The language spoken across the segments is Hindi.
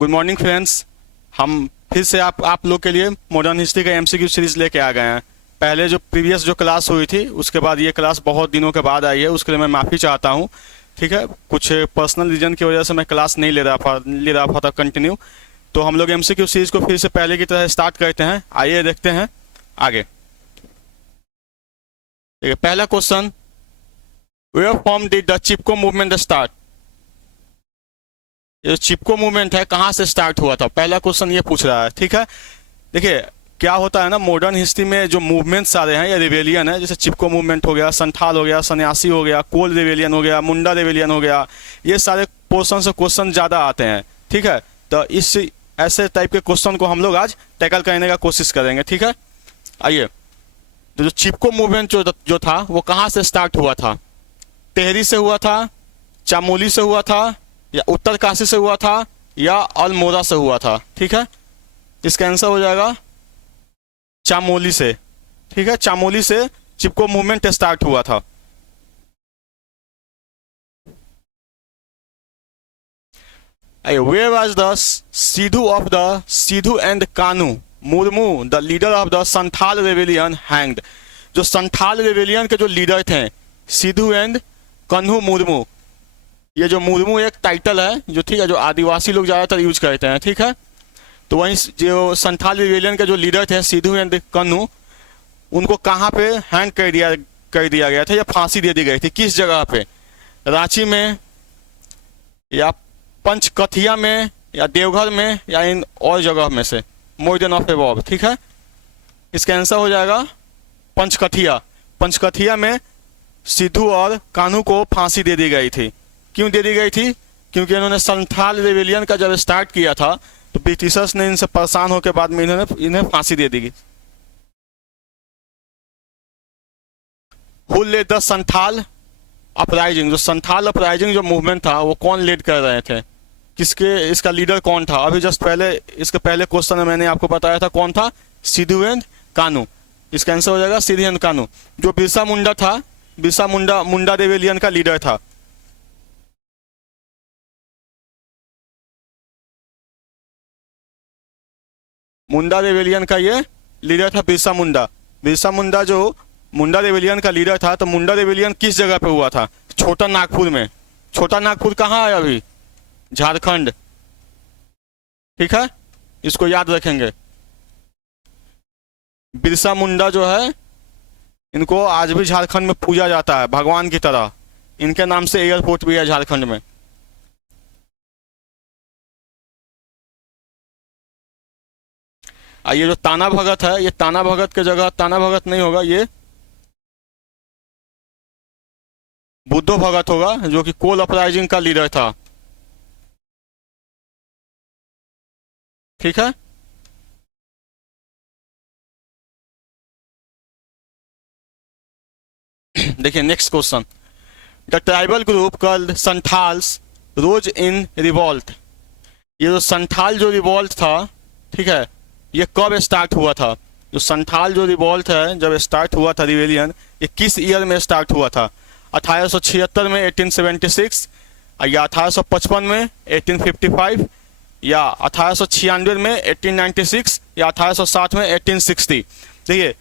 Good morning friends. हम फिर से आप लोग के लिए मॉडर्न हिस्ट्री का एमसीक्यू सीरीज लेके आ गए हैं। पहले जो प्रीवियस जो क्लास हुई थी उसके बाद ये क्लास बहुत दिनों के बाद आई है, उसके लिए मैं माफ़ी चाहता हूँ। ठीक है, कुछ पर्सनल रीजन की वजह से मैं क्लास नहीं ले रहा था कंटिन्यू। तो हम लोग एमसीक्यू सीरीज को फिर से पहले की तरह स्टार्ट करते हैं। आइए देखते हैं आगे। ठीक है, पहला question, where from did the Chipko movement start. ये चिपको मूवमेंट है कहाँ से स्टार्ट हुआ था, पहला क्वेश्चन ये पूछ रहा है। ठीक है, देखिए क्या होता है ना, मॉडर्न हिस्ट्री में जो मूवमेंट्स आ रहे हैं ये रिवेलियन है। जैसे चिपको मूवमेंट हो गया, संथाल हो गया, सन्यासी हो गया, कोल रिवेलियन हो गया, मुंडा रिवेलियन हो गया, ये सारे पोर्सन से क्वेश्चन ज़्यादा आते हैं। ठीक है, तो इस ऐसे टाइप के क्वेश्चन को हम लोग आज टैकल करने का कोशिश करेंगे। ठीक है, आइए। तो जो चिपको मूवमेंट जो था वो कहाँ से स्टार्ट हुआ था? टेहरी से हुआ था, चामोली से हुआ था, या उत्तर काशी से हुआ था, या अल्मोड़ा से हुआ था? ठीक है, इसका आंसर हो जाएगा चामोली से। ठीक है, चामोली से चिपको मूवमेंट स्टार्ट हुआ था। Where was the Sidhu of the Sidhu and Kanu Murmu the leader of the Santhal rebellion hanged. जो संथाल रेवेलियन के जो लीडर थे सिद्धू एंड कन्हू मुर्मू, ये जो मुर्मू एक टाइटल है जो, ठीक है, जो आदिवासी लोग ज़्यादातर यूज करते हैं। ठीक है, तो वहीं जो संथाल रिवेलियन के जो लीडर थे सिद्धू एंड कन्हू, उनको कहाँ पे हैंग कर दिया गया था या फांसी दे दी गई थी? किस जगह पे? रांची में, या पंचकथिया में, या देवघर में, या इन और जगह में से मोर देन ऑफ एबव। ठीक है, इसका आंसर हो जाएगा पंचकथिया। पंचकथिया में सिद्धू और कान्हू को फांसी दे दी गई थी। क्यों दे दी गई थी? क्योंकि इन्होंने संथाल रिवेलियन का जब स्टार्ट किया था तो ब्रिटिशर्स ने इनसे परेशान होकर बाद में इन्हें फांसी दे दी। Who led the Santhal uprising. जो संथाल अपराइजिंग जो मूवमेंट था वो कौन लीड कर रहे थे? किसके, इसका लीडर कौन था? अभी जस्ट पहले, इसके पहले क्वेश्चन में मैंने आपको बताया था कौन था, सिद्धू एंड कान्हू। इसका आंसर हो जाएगा सिद्धू एंड कान्हू। जो बिरसा मुंडा था, बिरसा मुंडा रिवेलियन का लीडर था। मुंडा रेवेलियन का ये लीडर था बिरसा मुंडा। बिरसा मुंडा जो मुंडा रेवेलियन का लीडर था, तो मुंडा रेवेलियन किस जगह पे हुआ था? छोटा नागपुर में। छोटा नागपुर कहाँ है अभी? झारखंड। ठीक है, इसको याद रखेंगे। बिरसा मुंडा जो है, इनको आज भी झारखंड में पूजा जाता है भगवान की तरह। इनके नाम से एयरपोर्ट भी है झारखंड में। ये जो ताना भगत है, ये ताना भगत की जगह ताना भगत नहीं होगा, ये बुद्धो भगत होगा, जो कि कोल अपराइजिंग का लीडर था। ठीक है, देखिए next question, the tribal group called Santhals rose in revolt. ये जो संथाल जो रिवॉल्ट था, ठीक है, ये कब स्टार्ट हुआ था? जो संथाल जो रिवॉल्ट है, जब स्टार्ट हुआ था रिवेलियन, ये किस ईयर में स्टार्ट हुआ था? 1876 में 1876, या 1855 में 1855, या 1896 में 1896, या 1860 में 1860। देखिए,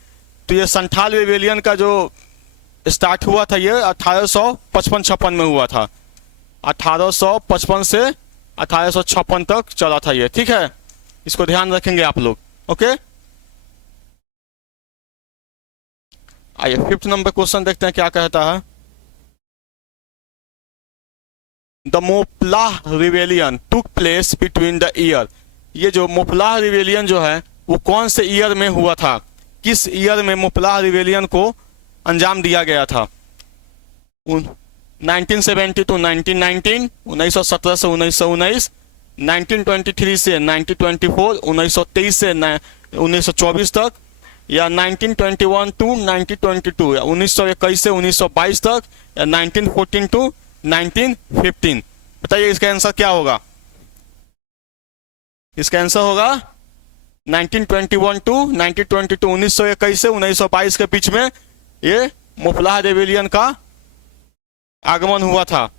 तो ये संथाल रिवेलियन का जो स्टार्ट हुआ था ये 1855-56 में हुआ था। 1855 से 1856 तक चला था ये। ठीक है, इसको ध्यान रखेंगे आप लोग। ओके, आइए फिफ्थ नंबर क्वेश्चन देखते हैं क्या कहता है। The Moplah rebellion took place between the year. ये जो मोपलाह रिवेलियन जो है वो कौन से ईयर में हुआ था? किस ईयर में मोपलाह रिवेलियन को अंजाम दिया गया था? 1970 to 1919, 1917 से 1919, 1923 से 1924, 1923 से 1924 तक, या 1921 to 1922, या 1921 से 1922 तक, या 1914 to 1915। बताइए इसका आंसर क्या होगा? इसका आंसर होगा 1921 to 1922, 1921 से 1922 के बीच में ये मोपलाह रिवेलियन का आगमन हुआ था।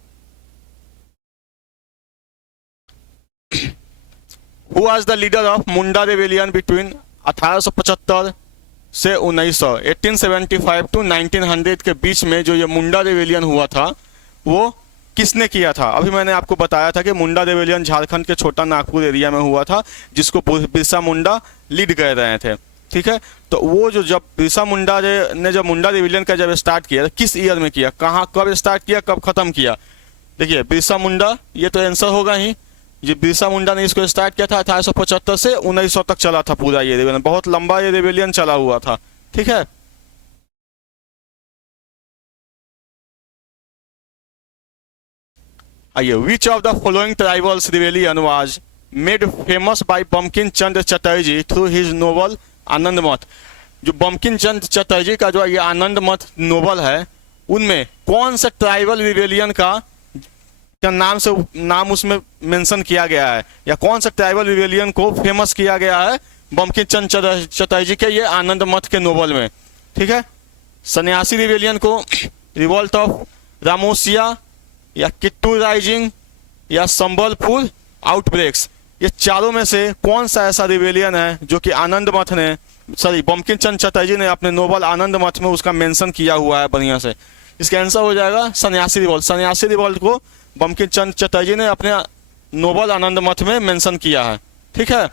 Who was the leader of Munda rebellion between 1875 से 1900, 1875 टू 1900 के बीच में जो ये मुंडा रेबेलियन हुआ था वो किसने किया था? अभी मैंने आपको बताया था कि मुंडा रेबेलियन झारखंड के छोटा नागपुर एरिया में हुआ था, जिसको बिरसा मुंडा लीड कर रहे थे। ठीक है, तो वो जो जब बिरसा मुंडा ने जब मुंडा रेबेलियन का जब स्टार्ट किया, किस ईयर में किया, कहाँ, कब स्टार्ट किया, कब खत्म किया? देखिए बिरसा मुंडा, ये तो आंसर होगा ही। ये बिरसा मुंडा ने इसको स्टार्ट किया था 1875 से 1900 तक चला था पूरा ये रेबेलियन, बहुत लंबा ये रेबेलियन चला हुआ था। ठीक है, आइए, which of the following tribals rebellion was made famous by Bankim Chandra Chatterjee through his novel Anand Math? जो बंकिम चंद्र चटर्जी का जो ये आनंद मठ नोवेल है, उनमें कौन सा ट्राइबल रिबेलियन का नाम उसमें मेंशन किया गया है, या कौन सा ट्राइबल रिबेलियन को फेमस किया गया है बंकिम चंद्र चटर्जी के ये आनंद मठ के नोवेल में? ठीक है, सन्यासी रिबेलियन को, रिवॉल्ट ऑफ रामोसिया, या किट्टू राइजिंग, या संबलपुर आउटब्रेक्स? ये चारों में से कौन सा ऐसा रिबेलियन है जो कि आनंद मठ ने, सॉरी, बंकिम चंद्र चटर्जी ने अपने नोवेल आनंद मठ में उसका मेंशन किया हुआ है बढ़िया से? इसका आंसर हो जाएगा सन्यासी रिवॉल्ट। सन्यासी रिवॉल्ट को बंकिम चंद्र चटर्जी ने अपने नोवेल आनंद मठ में मेंशन किया है। ठीक है,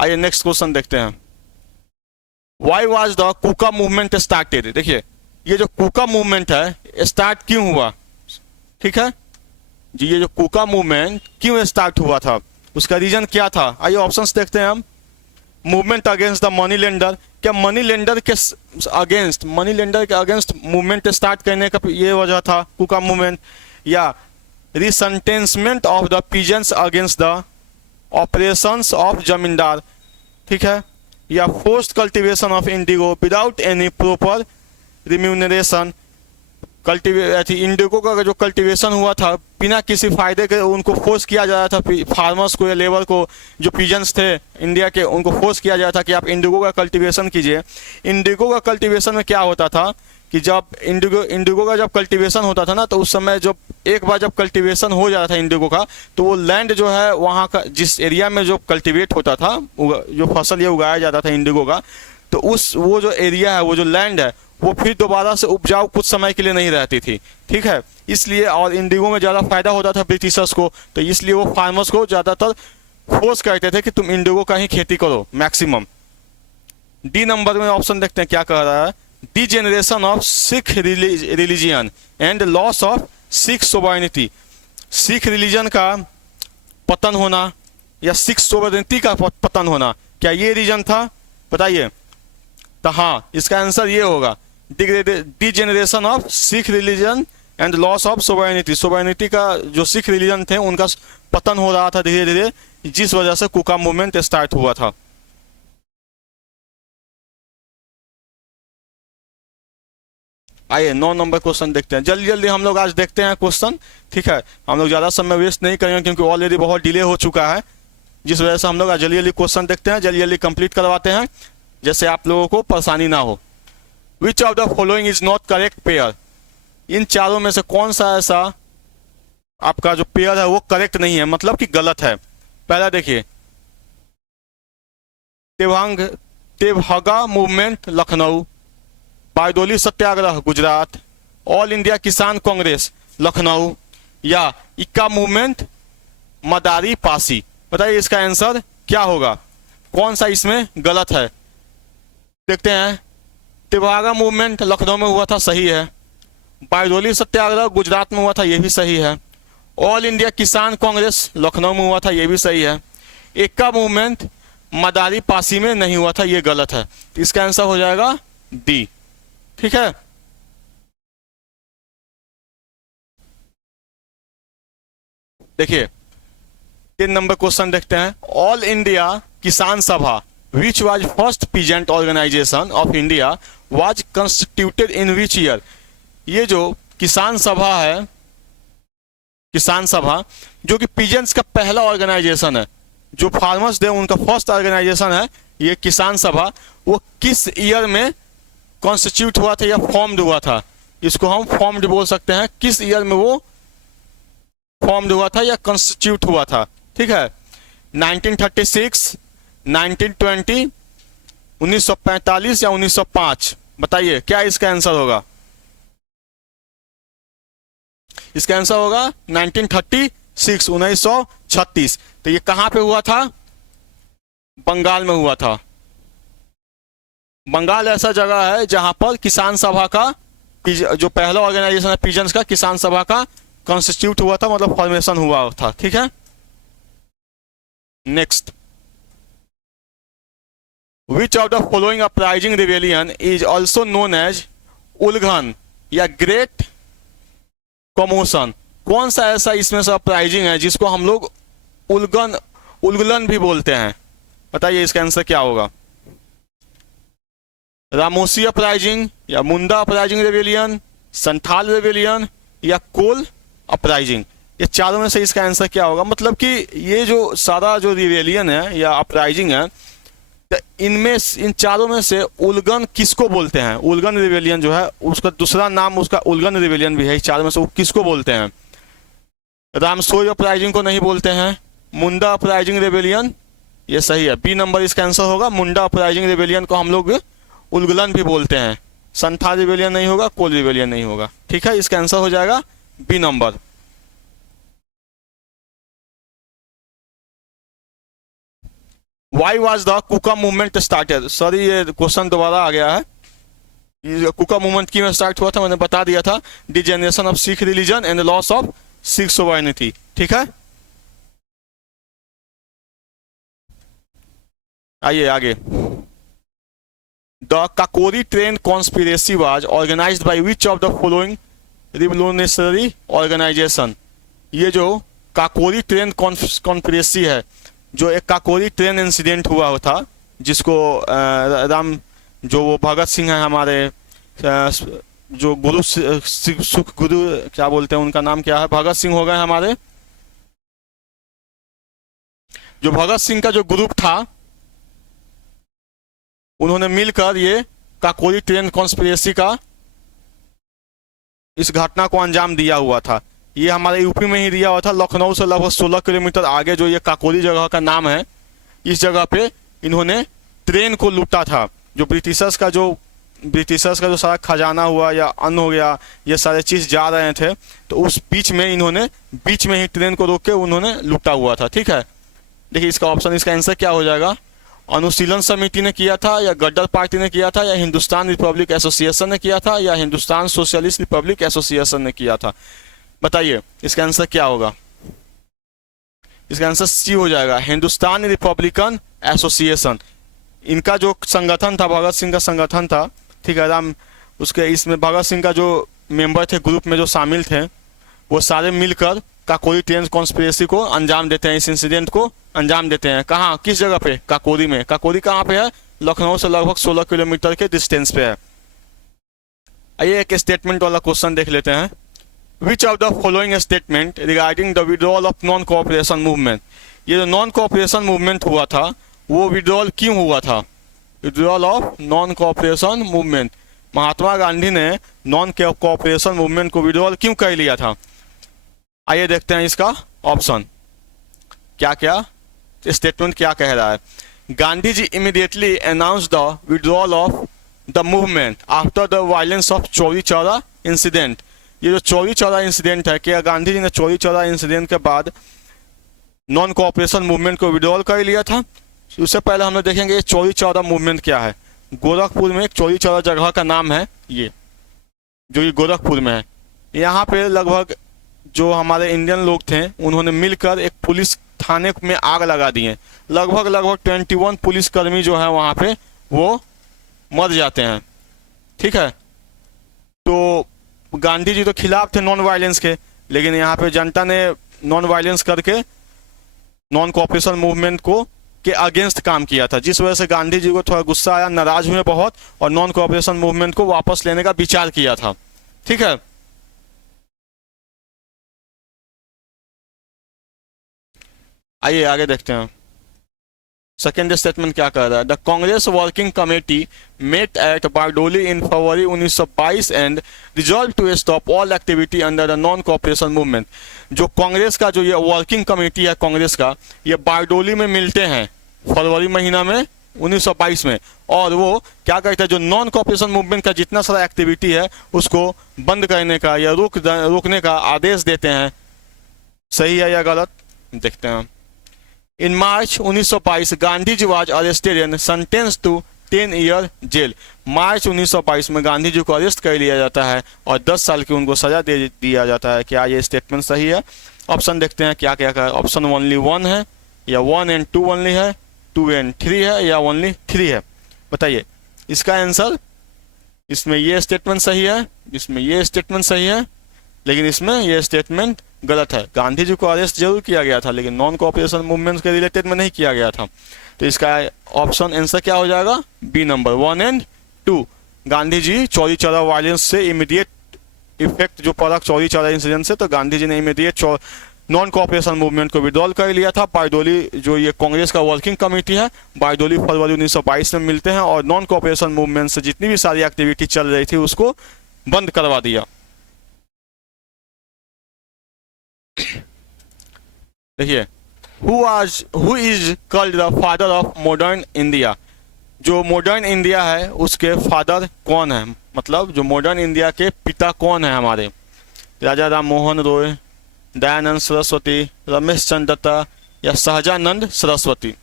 आइए नेक्स्ट क्वेश्चन देखते हैं। Why was the Kuka movement started? देखिए ये जो कुका मूवमेंट है स्टार्ट क्यों हुआ? ठीक है जी, ये जो कुका मूवमेंट क्यों स्टार्ट हुआ था, उसका रीजन क्या था? आइए ऑप्शंस देखते हैं हम। Movement against the money lender, क्या मनी लेंडर के अगेंस्ट मूवमेंट स्टार्ट करने का ये वजह था कुका मूवमेंट? या resentment of the peasants against the operations of zamindar? ठीक है, या forced cultivation of indigo without any proper remuneration? Indigo का जो कल्टीवेशन हुआ था बिना किसी फायदे के उनको फोर्स किया जा रहा था, फार्मर्स को या लेबर को, जो पीजेंट्स थे इंडिया के, उनको फोर्स किया जा रहा था कि आप इंडिगो का कल्टीवेशन कीजिए। इंडिगो का कल्टीवेशन में क्या होता था कि जब इंडिगो का जब कल्टीवेशन होता था ना, तो उस समय जब एक बार जब कल्टीवेशन हो जाता था इंडिगो का, तो वो लैंड जो है वहाँ का, जिस एरिया में जो कल्टीवेट होता था, जो फसल ये उगाया जाता था इंडिगो का, तो वो जो एरिया है, वो जो लैंड है, वो फिर दोबारा से उपजाऊ कुछ समय के लिए नहीं रहती थी। ठीक है, इसलिए, और इंडिगो में ज़्यादा फायदा होता था ब्रिटिशर्स को, तो इसलिए वो फार्मर्स को ज़्यादातर फोर्स करते थे कि तुम इंडिगो का ही खेती करो मैक्सिमम। डी नंबर में ऑप्शन देखते हैं क्या कह रहा है। D generation of Sikh religion and loss of Sikh sovereignty, Sikh religion का पतन होना या सिख सोवर्निटी का पतन होना, क्या ये रीजन था? बताइए। तो हाँ, इसका आंसर ये होगा, D generation of Sikh religion and loss of sovereignty. Sovereignty का जो सिख रिलीजन थे उनका पतन हो रहा था धीरे धीरे, जिस वजह से कुका मूवमेंट स्टार्ट हुआ था। आइए 9 नंबर क्वेश्चन देखते हैं। जल्दी जल्दी हम लोग आज देखते हैं क्वेश्चन। ठीक है, हम लोग ज़्यादा समय वेस्ट नहीं करेंगे क्योंकि ऑलरेडी बहुत डिले हो चुका है, जिस वजह से हम लोग आज जल्दी जल्दी क्वेश्चन देखते हैं, जल्दी जल्दी कंप्लीट करवाते हैं, जैसे आप लोगों को परेशानी ना हो। Which of the following is not correct pair? इन चारों में से कौन सा ऐसा आपका जो पेयर है वो करेक्ट नहीं है, मतलब कि गलत है? पहला देखिए, तेभगा मूवमेंट लखनऊ, बारडोली सत्याग्रह गुजरात, ऑल इंडिया किसान कांग्रेस लखनऊ, या इक्का मूवमेंट मदारी पासी? बताइए इसका आंसर क्या होगा, कौन सा इसमें गलत है? देखते हैं। तेभगा मूवमेंट लखनऊ में हुआ था, सही है। बारडोली सत्याग्रह गुजरात में हुआ था, यह भी सही है। ऑल इंडिया किसान कांग्रेस लखनऊ में हुआ था, यह भी सही है। इक्का मूवमेंट मदारी पासी में नहीं हुआ था, यह गलत है। इसका आंसर हो जाएगा डी। ठीक है, देखिए 3 नंबर क्वेश्चन देखते हैं। All India Kisan Sabha which was first peasant organisation of India was constituted in which year? ये जो किसान सभा है, किसान सभा जो कि पीजेंट्स का पहला ऑर्गेनाइजेशन है, जो फार्मर्स थे उनका फर्स्ट ऑर्गेनाइजेशन है ये किसान सभा, वो किस ईयर में कॉन्स्टिट्यूट हुआ था या फॉर्म्ड हुआ था? इसको हम फॉर्म्ड बोल सकते हैं। किस ईयर में वो फॉर्म्ड हुआ था या कॉन्स्टिट्यूट हुआ था? ठीक है, 1936, 1920, 1945 या 1905? बताइए क्या इसका आंसर होगा? इसका आंसर होगा 1936, 1936। तो ये कहां पे हुआ था? बंगाल में हुआ था। बंगाल ऐसा जगह है जहां पर किसान सभा का जो पहला ऑर्गेनाइजेशन है पिजन्स का, किसान सभा का कॉन्स्टिट्यूट हुआ था, मतलब फॉर्मेशन हुआ था। ठीक है, next, which of the following uprising rebellion is also known as Ulgulan या ग्रेट कमोशन? कौन सा ऐसा इसमें से अपराइजिंग है जिसको हम लोग उल्गलन भी बोलते हैं? बताइए इसका आंसर क्या होगा? रामोसी अपराइजिंग या मुंडा अपराइजिंग रेवेलियन, संथाल रेवेलियन या कोल अपराइजिंग? ये चारों में से इसका आंसर क्या होगा? मतलब कि ये जो सारा जो रिवेलियन है या अपराइजिंग है, तो इनमें इन चारों में से उल्गन किसको बोलते हैं? उल्गन रिवेलियन जो है उसका दूसरा नाम उसका उल्गन रिवेलियन भी है। इस चारों में से वो किसको बोलते हैं? रामसोई अपराइजिंग को नहीं बोलते हैं। मुंडा अपराइजिंग रेवेलियन, ये सही है, बी नंबर इसका आंसर होगा। मुंडा अपराइजिंग रेवेलियन को हम लोग उल्गलन भी बोलते हैं। संथाल रिवेलियन नहीं होगा, कोल रिवेलियन नहीं होगा। ठीक है, इसका आंसर हो जाएगा B number. Why was the Kuka movement started? Sorry, ये क्वेश्चन दोबारा आ गया है। ये कुका मूवमेंट की में स्टार्ट हुआ था, मैंने बता दिया था। The generation of Sikh religion and the loss of Sikh sovereignty. ठीक है, आइए आगे। The Kakori train conspiracy was organised by which of the following revolutionary organisation? ये जो काकोरी ट्रेन कॉन्स्पिरेसी है, जो एक काकोरी ट्रेन इंसिडेंट हुआ था, जिसको जो वो भगत सिंह है हमारे, जो गुरु सुख गुरु क्या बोलते हैं, उनका नाम क्या है? भगत सिंह हो गए हमारे। जो भगत सिंह का जो ग्रुप था, उन्होंने मिलकर ये काकोरी ट्रेन कॉन्स्पिरेसी का इस घटना को अंजाम दिया हुआ था। ये हमारे यूपी में ही दिया हुआ था। लखनऊ से लगभग 16 किलोमीटर आगे जो ये काकोरी जगह का नाम है, इस जगह पे इन्होंने ट्रेन को लूटा था। जो ब्रिटिशर्स का जो सारा खजाना हुआ या अन्न हो गया, ये सारे चीज जा रहे थे, तो उस बीच में इन्होंने बीच में ही ट्रेन को रोक के उन्होंने लूटा हुआ था। ठीक है, देखिए इसका ऑप्शन, इसका आंसर क्या हो जाएगा? अनुशीलन समिति ने किया था, या गद्दर पार्टी ने किया था, या हिंदुस्तान रिपब्लिक एसोसिएशन ने किया था, या हिंदुस्तान सोशलिस्ट रिपब्लिक एसोसिएशन ने किया था? बताइए इसका आंसर क्या होगा? इसका आंसर सी हो जाएगा, हिंदुस्तान रिपब्लिकन एसोसिएशन। इनका जो संगठन था, भगत सिंह का संगठन था। ठीक है, राम उसके इसमें भगत सिंह का जो मेंबर थे, ग्रुप में जो शामिल थे, वो सारे मिलकर काकोरी ट्रेन कॉन्स्पिरेसी को अंजाम देते हैं, इस इंसिडेंट को अंजाम देते हैं। कहाँ, किस जगह पे? काकोरी में। काकोरी कहाँ पे है? लखनऊ से लगभग 16 किलोमीटर के डिस्टेंस पे है। आइए एक स्टेटमेंट वाला क्वेश्चन देख लेते हैं। विच of the following statement regarding the withdrawal of non cooperation movement? ये जो नॉन कोऑपरेशन मूवमेंट हुआ था, वो विड्रॉल क्यों हुआ था? Withdrawal of non cooperation movement, Mahatma Gandhi ने नॉन कोऑपरेशन मूवमेंट को विड्रॉल क्यों कर लिया था? आइए देखते हैं इसका ऑप्शन क्या क्या स्टेटमेंट क्या कह रहा है। Gandhi ji immediately announce the withdrawal of the movement after the violence of Chauri Chaura incident. ये जो चौरी चौरा इंसिडेंट है, कि गांधी जी ने चौरी चौरा इंसिडेंट के बाद नॉन कोऑपरेशन मूवमेंट को विड्रॉल कर लिया था। उससे पहले हम लोग देखेंगे ये चौरी चौरा मूवमेंट क्या है। गोरखपुर में एक चौरी चौरा जगह का नाम है, ये जो ये गोरखपुर में है। यहाँ पे लगभग जो हमारे इंडियन लोग थे, उन्होंने मिलकर एक पुलिस थाने में आग लगा दिए। लगभग 21 पुलिसकर्मी जो है वहाँ पे वो मर जाते हैं। ठीक है, तो गांधी जी तो खिलाफ थे नॉन वायलेंस के, लेकिन यहाँ पे जनता ने नॉन वायलेंस करके नॉन कोऑपरेशन मूवमेंट को के अगेंस्ट काम किया था, जिस वजह से गांधी जी को थोड़ा गुस्सा आया, नाराज हुए बहुत, और नॉन कोऑपरेशन मूवमेंट को वापस लेने का विचार किया था। ठीक है, आइए आगे देखते हैं। सेकेंड स्टेटमेंट क्या कर रहा है? The Congress working committee met at Bardoli in February 1922 and resolve to stop all activity under the non cooperation movement. जो कांग्रेस का जो ये वर्किंग कमेटी है कांग्रेस का, ये बारडोली में मिलते हैं फरवरी महीना में 1922 में, और वो क्या कहते हैं, जो नॉन कॉपरेशन मूवमेंट का जितना सारा एक्टिविटी है उसको बंद करने का या रोकने का आदेश देते हैं। सही है या गलत, देखते हैं। In March 1922 Gandhi ji was arrested and sentence to 10 year jail. March 1922 में गांधी जी को अरेस्ट कर लिया जाता है और 10 साल की उनको सजा दे दिया जाता है। क्या ये स्टेटमेंट सही है? ऑप्शन देखते हैं क्या क्या है। ऑप्शन ओनली 1 है, या 1 एंड 2 ओनली है, 2 एंड 3 है, या ओनली 3 है? बताइए इसका आंसर। इसमें ये स्टेटमेंट सही है, इसमें ये स्टेटमेंट सही है, लेकिन इसमें ये स्टेटमेंट गलत है। गांधी जी को अरेस्ट जरूर किया गया था, लेकिन नॉन कोऑपरेशन मूवमेंट के रिलेटेड में नहीं किया गया था। तो इसका ऑप्शन आंसर क्या हो जाएगा? B number 1 and 2। Gandhi ji Chauri Chaura violence से इमीडिएट इफेक्ट जो पड़ा चौरी चौरा इंसिडेंट से, तो गांधी जी ने इमीडिएट नॉन कोऑपरेशन मूवमेंट को विड्रॉल कर लिया था। बारडोली जो ये कांग्रेस का वर्किंग कमेटी है, बारडोली फरवरी 1922 में मिलते हैं और नॉन कोऑपरेशन मूवमेंट से जितनी भी सारी एक्टिविटी चल रही थी उसको बंद करवा दिया। देखिए, who is called the father of modern India. जो मॉडर्न इंडिया है उसके फादर कौन है, मतलब जो मॉडर्न इंडिया के पिता कौन है हमारे? राजा राम मोहन रॉय, दयानंद सरस्वती, रमेश चंद्र दत्ता या सहजानंद सरस्वती?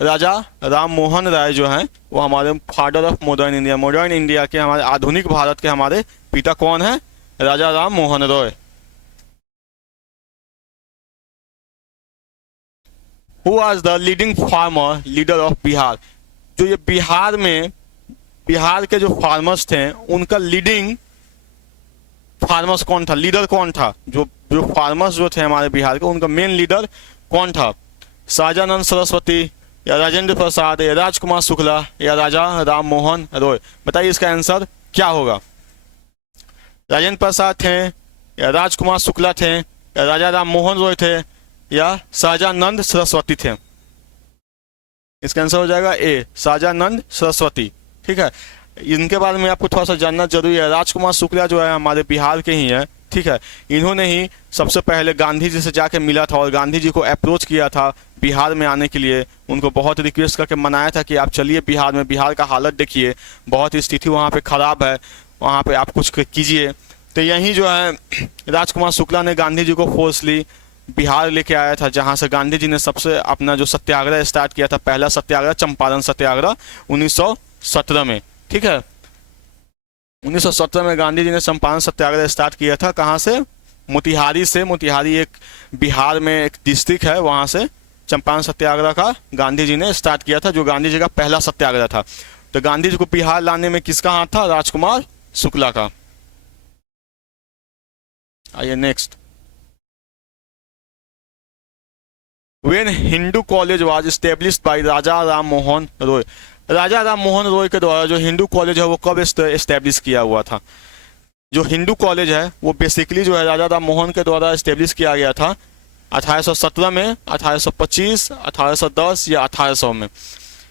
राजा राम मोहन राय जो हैं वो हमारे father of modern India, modern India के हमारे आधुनिक भारत के हमारे पिता कौन है? Raja Ram Mohan Roy. Who was the leading farmer leader of Bihar. जो ये बिहार में बिहार के जो फार्मर्स थे उनका लीडिंग फार्मर्स कौन था, लीडर कौन था? जो जो फार्मर्स जो थे हमारे बिहार के उनका मेन लीडर कौन था? सहजानंद सरस्वती या राजेंद्र प्रसाद या राजकुमार शुक्ला या राजा राम मोहन रॉय? बताइए इसका आंसर क्या होगा? राजेंद्र प्रसाद थे या राजकुमार शुक्ला थे या राजा राम मोहन रॉय थे या सहजानंद सरस्वती थे? इसका आंसर हो जाएगा ए, सहजानंद सरस्वती। ठीक है, इनके बारे में आपको थोड़ा सा जानना जरूरी है। राजकुमार शुक्ला जो है हमारे बिहार के ही है। ठीक है, इन्होंने ही सबसे पहले गांधी जी से जाके मिला था और गांधी जी को अप्रोच किया था बिहार में आने के लिए। उनको बहुत रिक्वेस्ट करके मनाया था कि आप चलिए बिहार में, बिहार का हालत देखिए, बहुत स्थिति वहाँ पे खराब है, वहाँ पे आप कुछ कीजिए। तो यही जो है राजकुमार शुक्ला ने गांधी जी को फोर्सली बिहार लेके आया था, जहाँ से गांधी जी ने सबसे अपना जो सत्याग्रह स्टार्ट किया था, पहला सत्याग्रह चंपारण सत्याग्रह 1917 में। ठीक है, 1917 में गांधी जी ने चंपारण सत्याग्रह स्टार्ट किया था। कहाँ से? मोतिहारी से। मोतिहारी एक बिहार में एक डिस्ट्रिक्ट है, वहाँ से चंपारण सत्याग्रह का गांधी जी ने स्टार्ट किया था, जो गांधी जी का पहला सत्याग्रह था। तो गांधी जी को बिहार लाने में किसका हाथ था? राजकुमार शुक्ला का। आइए next. When Hindu college was established by राजा राम मोहन रॉय। राजा राम मोहन रॉय के द्वारा जो हिंदू कॉलेज है वो कब एस्टेब्लिश किया हुआ था? जो हिंदू कॉलेज है वो बेसिकली जो है राजा राम मोहन के द्वारा एस्टेब्लिश किया गया था 1817 में, 1825, 1810 या 1800 में।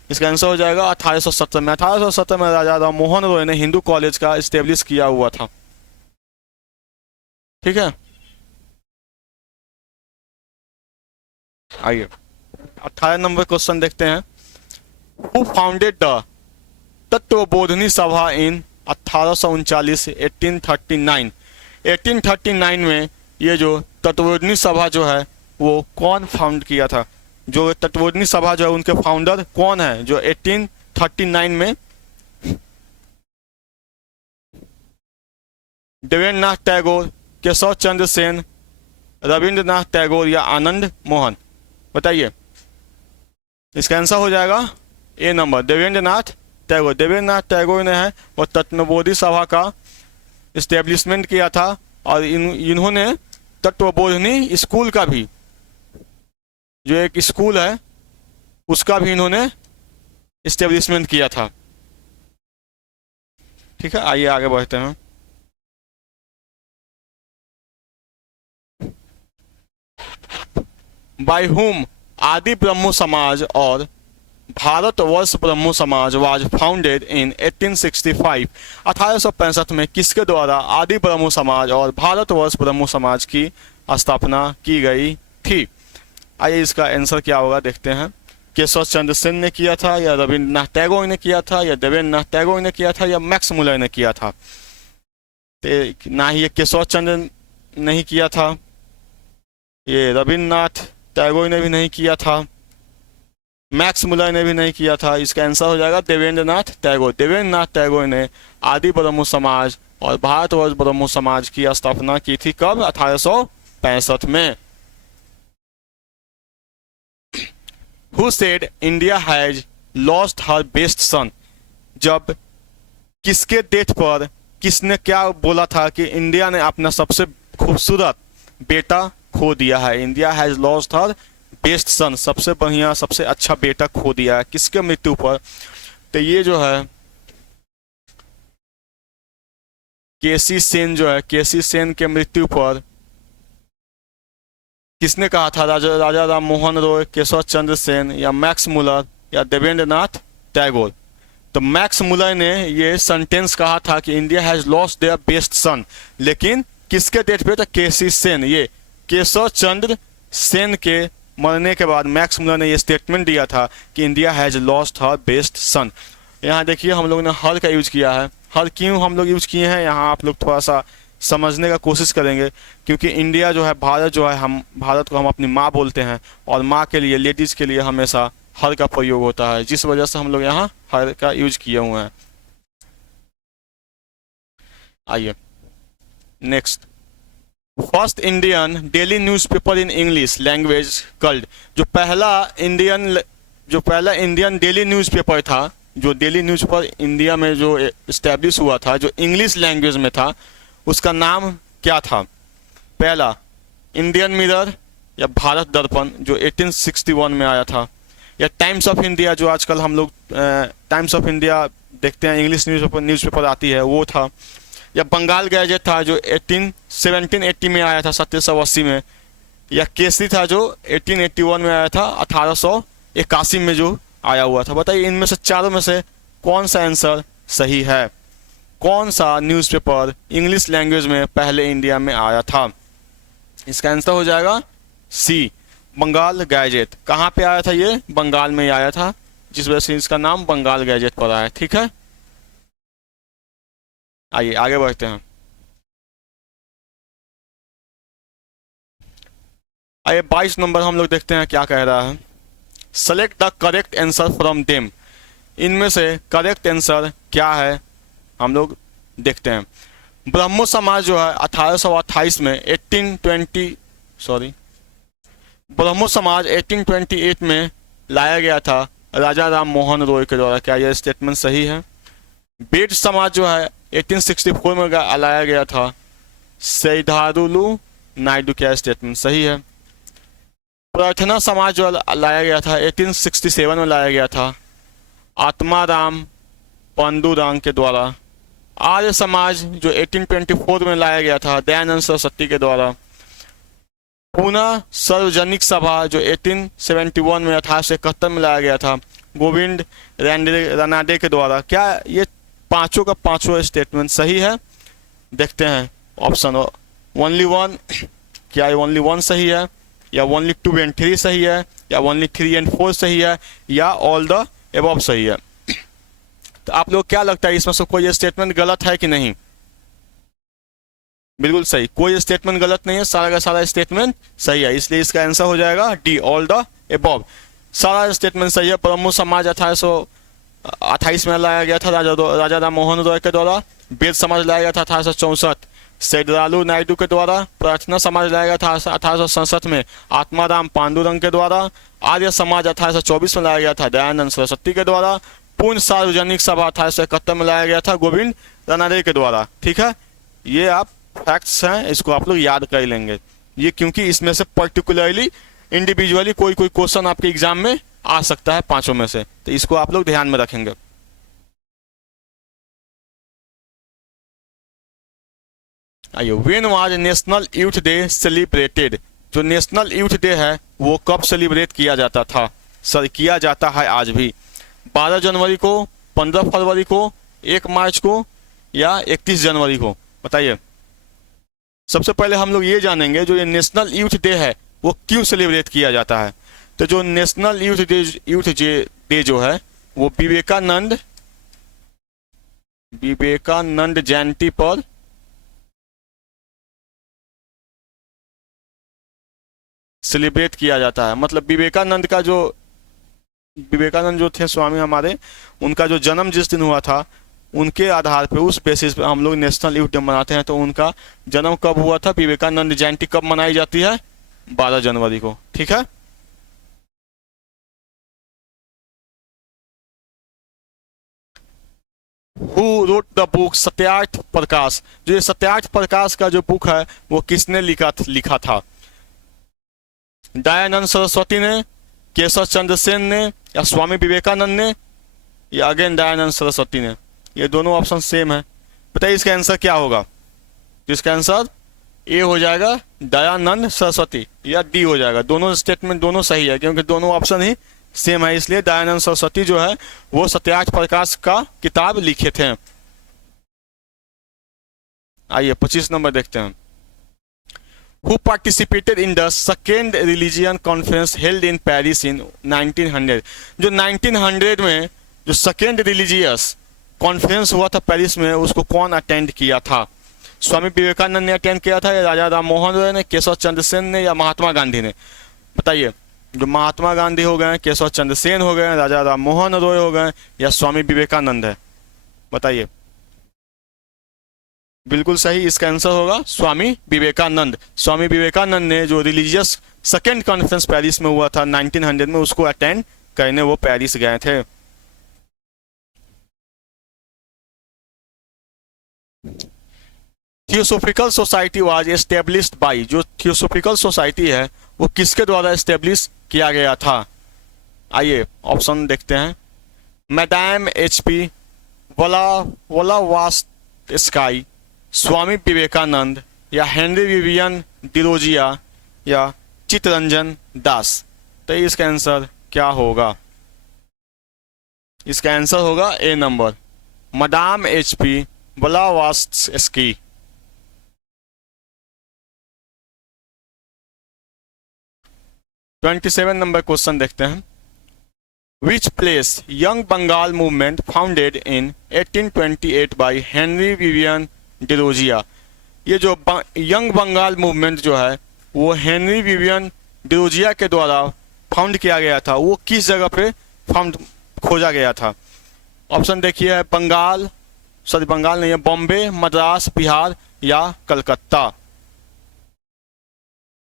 इसका आंसर हो जाएगा 1817 में। 1817 में राजा राम मोहन रॉय ने हिंदू कॉलेज का एस्टेब्लिश किया हुआ था। ठीक है, आइए 18 नंबर क्वेश्चन देखते हैं। हु फाउंडेड द तत्वबोधनी सभा इन 1839 1839? 1839 में ये जो तत्वबोधनी सभा जो है वो कौन फाउंड किया था? जो तत्वबोधनी सभा जो है उनके फाउंडर कौन है जो 1839 में? देवेंद्र नाथ टैगोर, केशव चंद्र सेन, रविंद्रनाथ टैगोर या आनंद मोहन? बताइए, इसका आंसर हो जाएगा ए नंबर, देवेंद्र नाथ टैगोर। देवेंद्र नाथ टैगोर ने है वो तत्वबोधनी सभा का इस्टेब्लिशमेंट किया था और इन्होंने तत्वबोधनी स्कूल का भी, जो एक स्कूल है उसका भी इन्होंने इस्टेब्लिशमेंट किया था। ठीक है, आइए आगे बढ़ते हैं। By whom आदि ब्रह्मो समाज और भारतवर्ष ब्रह्मो समाज वाज फाउंडेड इन 1865। 1865 में किसके द्वारा आदि ब्रह्मो समाज और भारतवर्ष ब्रह्मो समाज की स्थापना की गई थी? आइए इसका आंसर क्या होगा देखते हैं। केशव चंद्र सेन ने किया था, या रविन्द्रनाथ टैगोर ने किया था, या देवेंद्रनाथ टैगोर ने किया था, या मैक्स मुलर ने किया था? ना ही ये केशव चंद्र नहीं किया था, ये रविन्द्रनाथ टैगोर ने भी नहीं किया था, मैक्स मुलर ने भी नहीं किया था। इसका आंसर हो जाएगा देवेंद्रनाथ टैगोर। देवेंद्रनाथ टैगोर ने आदि ब्रह्मो समाज और भारतवर्ष ब्रह्मो समाज की स्थापना की थी कब? 1865 में। Who said India has lost her best son? जब किसके डेथ पर किसने क्या बोला था कि इंडिया ने अपना सबसे खूबसूरत बेटा खो दिया है? India has lost her best सन, सबसे बढ़िया सबसे अच्छा बेटा खो दिया है। किसके मृत्यु पर? तो ये जो है केसी सेन, जो है केसी सेन के मृत्यु पर किसने कहा था? राजा राम मोहन रॉय, केशव चंद्र सेन, या मैक्स मुलर, या देवेंद्रनाथ टैगोर? तो मैक्स मुलर ने ये सेंटेंस कहा था कि India has lost their best सन, लेकिन किसके डेट पे? तो केसी सेन, ये केशव चंद्र सेन के मरने के बाद मैक्स मुलर ने ये स्टेटमेंट दिया था कि India has lost her best सन। यहाँ देखिए हम लोग ने हर का यूज किया है। हर क्यों हम लोग यूज किए हैं, यहाँ आप लोग थोड़ा सा समझने का कोशिश करेंगे, क्योंकि इंडिया जो है, भारत जो है, हम भारत को हम अपनी माँ बोलते हैं, और माँ के लिए, लेडीज के लिए हमेशा हर का प्रयोग होता है, जिस वजह से हम लोग यहाँ हर का यूज किए हुए हैं। आइए next, first Indian daily newspaper in English language called. जो पहला इंडियन डेली न्यूज़पेपर था, जो डेली न्यूज़पेपर इंडिया में जो इस्टेब्लिश हुआ था, जो इंग्लिश लैंग्वेज में था, उसका नाम क्या था? पहला इंडियन मिरर, या भारत दर्पण जो 1861 में आया था, या टाइम्स ऑफ इंडिया जो आजकल हम लोग टाइम्स ऑफ इंडिया देखते हैं, इंग्लिश न्यूज़पेपर आती है, वो था, या बंगाल गैजेट था जो 1780 में आया था, 1780 में, या केसरी था जो 1881 में आया था, 1881 में जो आया हुआ था। बताइए इनमें से चारों में से कौन सा आंसर सही है? कौन सा न्यूज़पेपर इंग्लिश लैंग्वेज में पहले इंडिया में आया था? इसका आंसर हो जाएगा सी, बंगाल गैजेट। कहाँ पे आया था ये? बंगाल में आया था, जिस वजह से इसका नाम बंगाल गैजेट पर आया। ठीक है, आइए आगे बढ़ते हैं। आइए 22 नंबर हम लोग देखते हैं क्या कह रहा है। Select the correct answer from them. इनमें से करेक्ट आंसर क्या है हम लोग देखते हैं। ब्रह्मो समाज जो है 1828 में ब्रह्मो समाज 1828 में लाया गया था राजा राम मोहन रॉय के द्वारा। क्या यह स्टेटमेंट सही है? बेट समाज जो है 1864 में लाया गया था सैदारुलु नायडू। क्या स्टेटमेंट सही है? प्रार्थना समाज जो लाया गया था 1867 में लाया गया था आत्माराम पांडुरंग के द्वारा। आर्य समाज जो 1824 में लाया गया था दयानंद सरस्वती के द्वारा। पुनः सार्वजनिक सभा जो 1871 में 1871 में लाया गया था गोविंद रानाडे के द्वारा। क्या ये पांचों का पांचों स्टेटमेंट सही है? देखते हैं ऑप्शन ओनली वन। क्या ये ओनली वन सही है, या ओनली 2 एंड 3 सही है, या ओनली 3 एंड 4 सही है, या ऑल द एबव सही है? तो आप लोग क्या लगता है इसमें से कोई स्टेटमेंट गलत है कि नहीं? बिल्कुल सही, कोई स्टेटमेंट गलत नहीं है, सारा का सारा स्टेटमेंट सही है, इसलिए इसका आंसर हो जाएगा डी, ऑल द एबव। सारा स्टेटमेंट सही है। ब्रह्मो समाज 1828 में लाया गया था राजा राम मोहन रॉय के द्वारा। बेद समाज लाया गया था 1864 सैदारुलु नायडू के द्वारा। प्रार्थना समाज लाया गया था 1867 में आत्माराम पांडुरंग के द्वारा। आर्य समाज 1824 में लाया गया था दयानंद सरस्वती के द्वारा। पूर्ण सार्वजनिक सभा 1871 में लाया गया था गोविंद रानाडे के द्वारा। ठीक है, ये आप फैक्ट्स हैं, इसको आप लोग याद कर लेंगे ये, क्योंकि इसमें से पर्टिकुलरली इंडिविजुअली कोई क्वेश्चन आपके एग्जाम में आ सकता है पांचों में से, तो इसको आप लोग ध्यान में रखेंगे। आइए, when was national youth day celebrated? जो नेशनल यूथ डे है वो कब सेलिब्रेट किया जाता था, सर किया जाता है आज भी? 12 जनवरी को, 15 फरवरी को, 1 मार्च को या 31 जनवरी को? बताइए। सबसे पहले हम लोग ये जानेंगे जो ये नेशनल यूथ डे है वो क्यों सेलिब्रेट किया जाता है। तो जो नेशनल यूथ डे जो है वो विवेकानंद जयंती पर सेलिब्रेट किया जाता है। मतलब विवेकानंद जो थे स्वामी हमारे, उनका जो जन्म जिस दिन हुआ था उनके आधार पे, उस बेसिस पे हम लोग नेशनल यूथ डे मनाते हैं। तो उनका जन्म कब हुआ था, विवेकानंद जयंती कब मनाई जाती है? 12 जनवरी को। ठीक है। Who wrote the book Satyarth Prakash? जो ये सत्यार्थ प्रकाश का जो बुक है वो किसने लिखा था? दयानंद सरस्वती ने, केशव चंद्र सेन ने या स्वामी विवेकानंद ने या अगेन दयानंद सरस्वती ने? ये दोनों ऑप्शन सेम है। बताइए इसका आंसर क्या होगा? इसका आंसर ए हो जाएगा, दयानंद सरस्वती, या डी हो जाएगा। दोनों स्टेटमेंट दोनों सही है क्योंकि दोनों ऑप्शन ही सेम है, इसलिए दयानंद सरस्वती जो है वो सत्यार्थ प्रकाश का किताब लिखे थे। आइए 25 नंबर देखते हैं। Who participated in the second religion conference held in Paris in 1900? जो 1900 में जो सेकेंड रिलीजियस कॉन्फ्रेंस हुआ था पेरिस में, उसको कौन अटेंड किया था? स्वामी विवेकानंद ने अटेंड किया था या राजा राम मोहन रॉय ने, केशव चंद्र सेन ने या महात्मा गांधी ने? बताइए। जो महात्मा गांधी हो गए, केशव चंद्र सेन हो गए, राजा राम मोहन रॉय हो गए या स्वामी विवेकानंद है? बताइए। बिल्कुल सही, इसका आंसर होगा स्वामी विवेकानंद। स्वामी विवेकानंद ने जो रिलीजियस सेकेंड कॉन्फ्रेंस पेरिस में हुआ था 1900 में, उसको अटेंड करने वो पेरिस गए थे। Theosophical society was established by, जो थियोसोफिकल सोसाइटी है वो किसके द्वारा एस्टेब्लिश किया गया था? आइए ऑप्शन देखते हैं। Madam HP Blavatsky, Swami Vivekananda या हेनरी विवियन डिरोजिया या चित्तरंजन दास? तो इसका आंसर क्या होगा? इसका आंसर होगा A number, madam HP Blavatsky. Twenty 27 number question देखते हैं। Which place young Bengal movement founded in 1828 by Henry Vivian Derozio? ये जो यंग बंगाल मूवमेंट जो है वो हेनरी विवियन डिरोजिया के द्वारा फाउंड किया गया था, वो किस जगह पे खोजा गया था? ऑप्शन देखिए, बंगाल नहीं है, बॉम्बे, मद्रास, बिहार या कलकत्ता?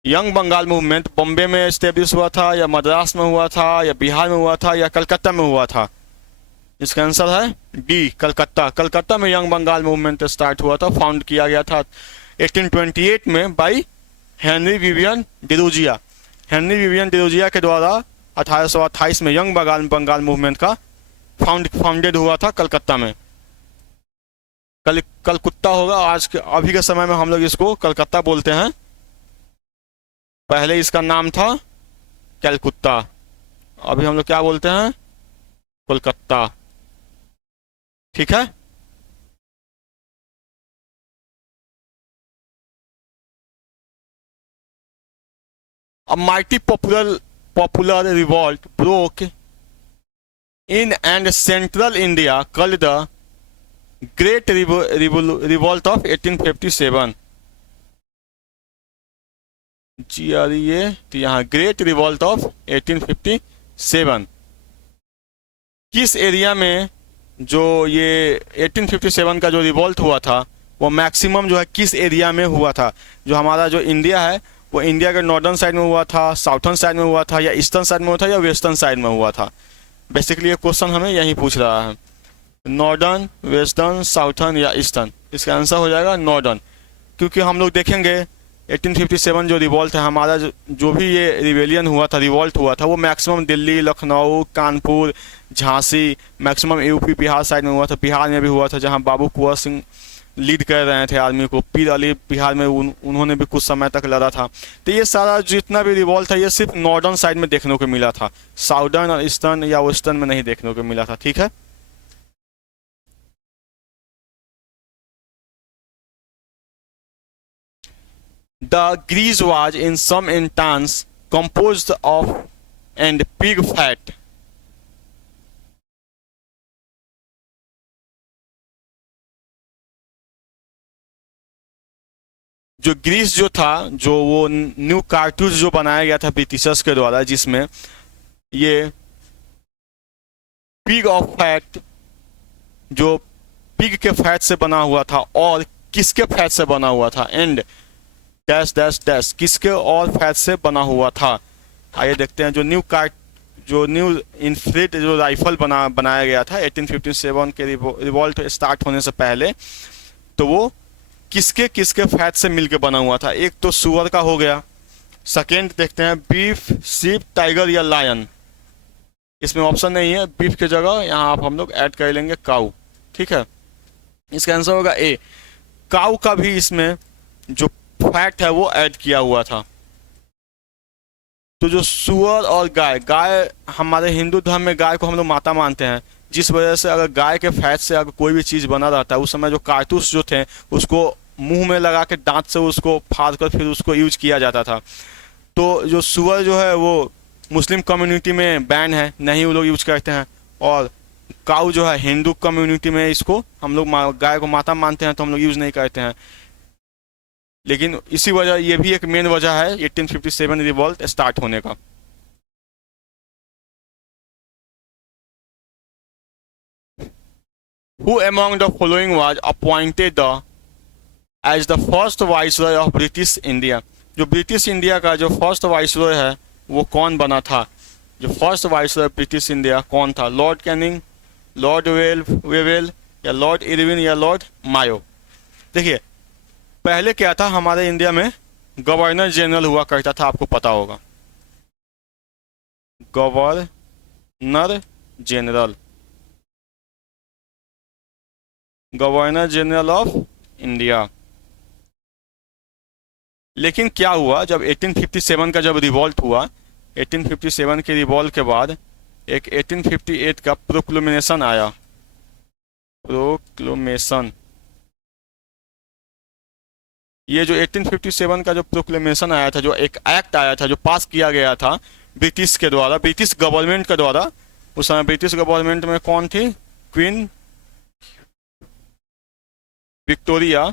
यंग बंगाल मूवमेंट बॉम्बे में एस्टेब्लिश हुआ था या मद्रास में हुआ था या बिहार में हुआ था या कलकत्ता में हुआ था? इसका आंसर है डी, कलकत्ता। कलकत्ता में यंग बंगाल मूवमेंट स्टार्ट हुआ था, फाउंड किया गया था 1828 में बाय हेनरी विवियन डिरोजिया। हेनरी विवियन डिरोजिया के द्वारा 1828 में यंग बंगाल मूवमेंट का फाउंडेड हुआ था कलकत्ता में। कलकत्ता होगा, अभी के समय में हम लोग इसको कलकत्ता बोलते हैं, पहले इसका नाम था कलकत्ता, अभी हम लोग क्या बोलते हैं? कोलकाता। ठीक है। A mighty popular revolt broke in and central India called the Great Revolt of 1857। जी आ रही है तो यहाँ ग्रेट रिवॉल्ट ऑफ 1857 किस एरिया में, जो ये 1857 का जो रिवॉल्ट हुआ था वो मैक्सिमम जो है किस एरिया में हुआ था? जो हमारा जो इंडिया है वो इंडिया के नॉर्दर्न साइड में हुआ था, साउथर्न साइड में हुआ था या ईस्टर्न साइड में हुआ था या वेस्टर्न साइड में हुआ था? बेसिकली ये क्वेश्चन हमें यही पूछ रहा है, नॉर्दर्न, वेस्टर्न, साउथर्न या ईस्टर्न? इसका आंसर हो जाएगा नॉर्दर्न, क्योंकि हम लोग देखेंगे 1857 जो रिवॉल्ट है हमारा, जो भी ये रिवेलियन हुआ था, रिवॉल्ट हुआ था, वो maximum Delhi, Lucknow, Kanpur, Jhansi, maximum UP, Bihar side में हुआ था। बिहार में भी हुआ था जहां बाबू कुंवर सिंह लीड कर रहे थे आर्मी को। पीर अली बिहार में उन्होंने भी कुछ समय तक लड़ा था। तो ये सारा जितना भी रिवॉल्ट था ये सिर्फ नॉर्दर्न साइड में देखने को मिला था, साउदर्न और ईस्टर्न या वेस्टर्न में नहीं देखने को मिला था। ठीक है, the grease was in some instance composed of and pig fat। जो ग्रीस जो था, जो वो न्यू कारतूस जो बनाया गया था ब्रिटिशर्स के द्वारा, जिसमें ये पिग ऑफ फैट, जो पिग के फैट से बना हुआ था, और किसके फैट से बना हुआ था, एंड डैश डैश डैश किसके और फैट से बना हुआ था। आइए देखते हैं। जो न्यू इनफ्लेट जो राइफल बनाया गया था 1857 के रिवॉल्ट स्टार्ट होने से पहले, तो वो किसके किसके फैट से मिलकर बना हुआ था। एक तो सुअर का हो गया, सेकेंड देखते हैं बीफ, सीप, टाइगर या लायन। इसमें ऑप्शन नहीं है, बीफ की जगह यहाँ आप हम लोग ऐड कर लेंगे काऊ। ठीक है, इसका आंसर होगा ए, काऊ का भी इसमें जो फैट है वो ऐड किया हुआ था। तो जो सुअर और गाय, गाय हमारे हिंदू धर्म में गाय को हम लोग माता मानते हैं, जिस वजह से अगर गाय के फैट से अगर कोई भी चीज़ बना रहता है, उस समय जो कारतूस जो थे उसको मुंह में लगा के दांत से उसको फाड़ कर फिर उसको यूज किया जाता था। तो जो सुअर जो है वो मुस्लिम कम्युनिटी में बैन है, नहीं वो लोग यूज करते हैं। और काऊ जो है हिंदू कम्युनिटी में इसको हम लोग गाय को माता मानते हैं, तो हम लोग यूज नहीं करते हैं। लेकिन इसी वजह, ये भी एक मेन वजह है 1857 रिवॉल्ट स्टार्ट होने का। Who among the following was appointed as the first viceroy of British India? जो ब्रिटिश इंडिया का जो फर्स्ट वाइसरॉय है वो कौन बना था? जो फर्स्ट वाइसरॉय ब्रिटिश इंडिया कौन था? लॉर्ड कैनिंग, लॉर्ड वेवेल या लॉर्ड इरविन या लॉर्ड मायो? देखिए, पहले क्या था, हमारे इंडिया में गवर्नर जनरल हुआ करता था, आपको पता होगा, governor general, governor general of India. लेकिन क्या हुआ, जब 1857 का जब रिवॉल्ट हुआ, 1857 के रिवॉल्ट के बाद एक 1858 का प्रोक्लेमेशन आया, प्रोक्लेमेशन। ये जो 1857 का जो प्रोक्लेमेशन आया था, जो एक एक्ट आया था, जो पास किया गया था ब्रिटिश के द्वारा, ब्रिटिश गवर्नमेंट के द्वारा। उस समय ब्रिटिश गवर्नमेंट में कौन थी? Queen Victoria.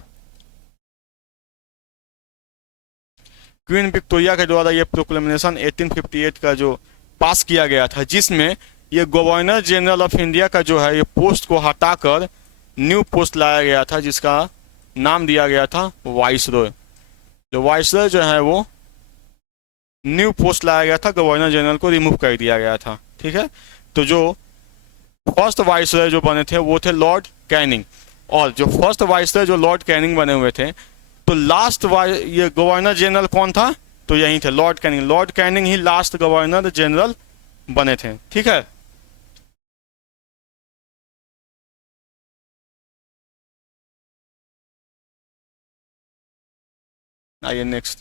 क्वीन विक्टोरिया के द्वारा ये प्रोक्लेमेशन 1858 का जो पास किया गया था, जिसमें ये गवर्नर जनरल ऑफ इंडिया का जो है ये पोस्ट को हटाकर न्यू पोस्ट लाया गया था, जिसका नाम दिया गया था वाइसरॉय। जो वाइसरॉय जो है वो न्यू पोस्ट लाया गया था, गवर्नर जनरल को रिमूव कर दिया गया था। ठीक है, तो जो फर्स्ट वाइसरॉय जो बने थे वो थे लॉर्ड कैनिंग, और जो फर्स्ट वाइसरॉय जो लॉर्ड कैनिंग बने हुए थे, तो लास्ट ये गवर्नर जनरल कौन था? तो यही थे लॉर्ड कैनिंग। लॉर्ड कैनिंग ही लास्ट गवर्नर जनरल बने थे। ठीक है, आइए नेक्स्ट।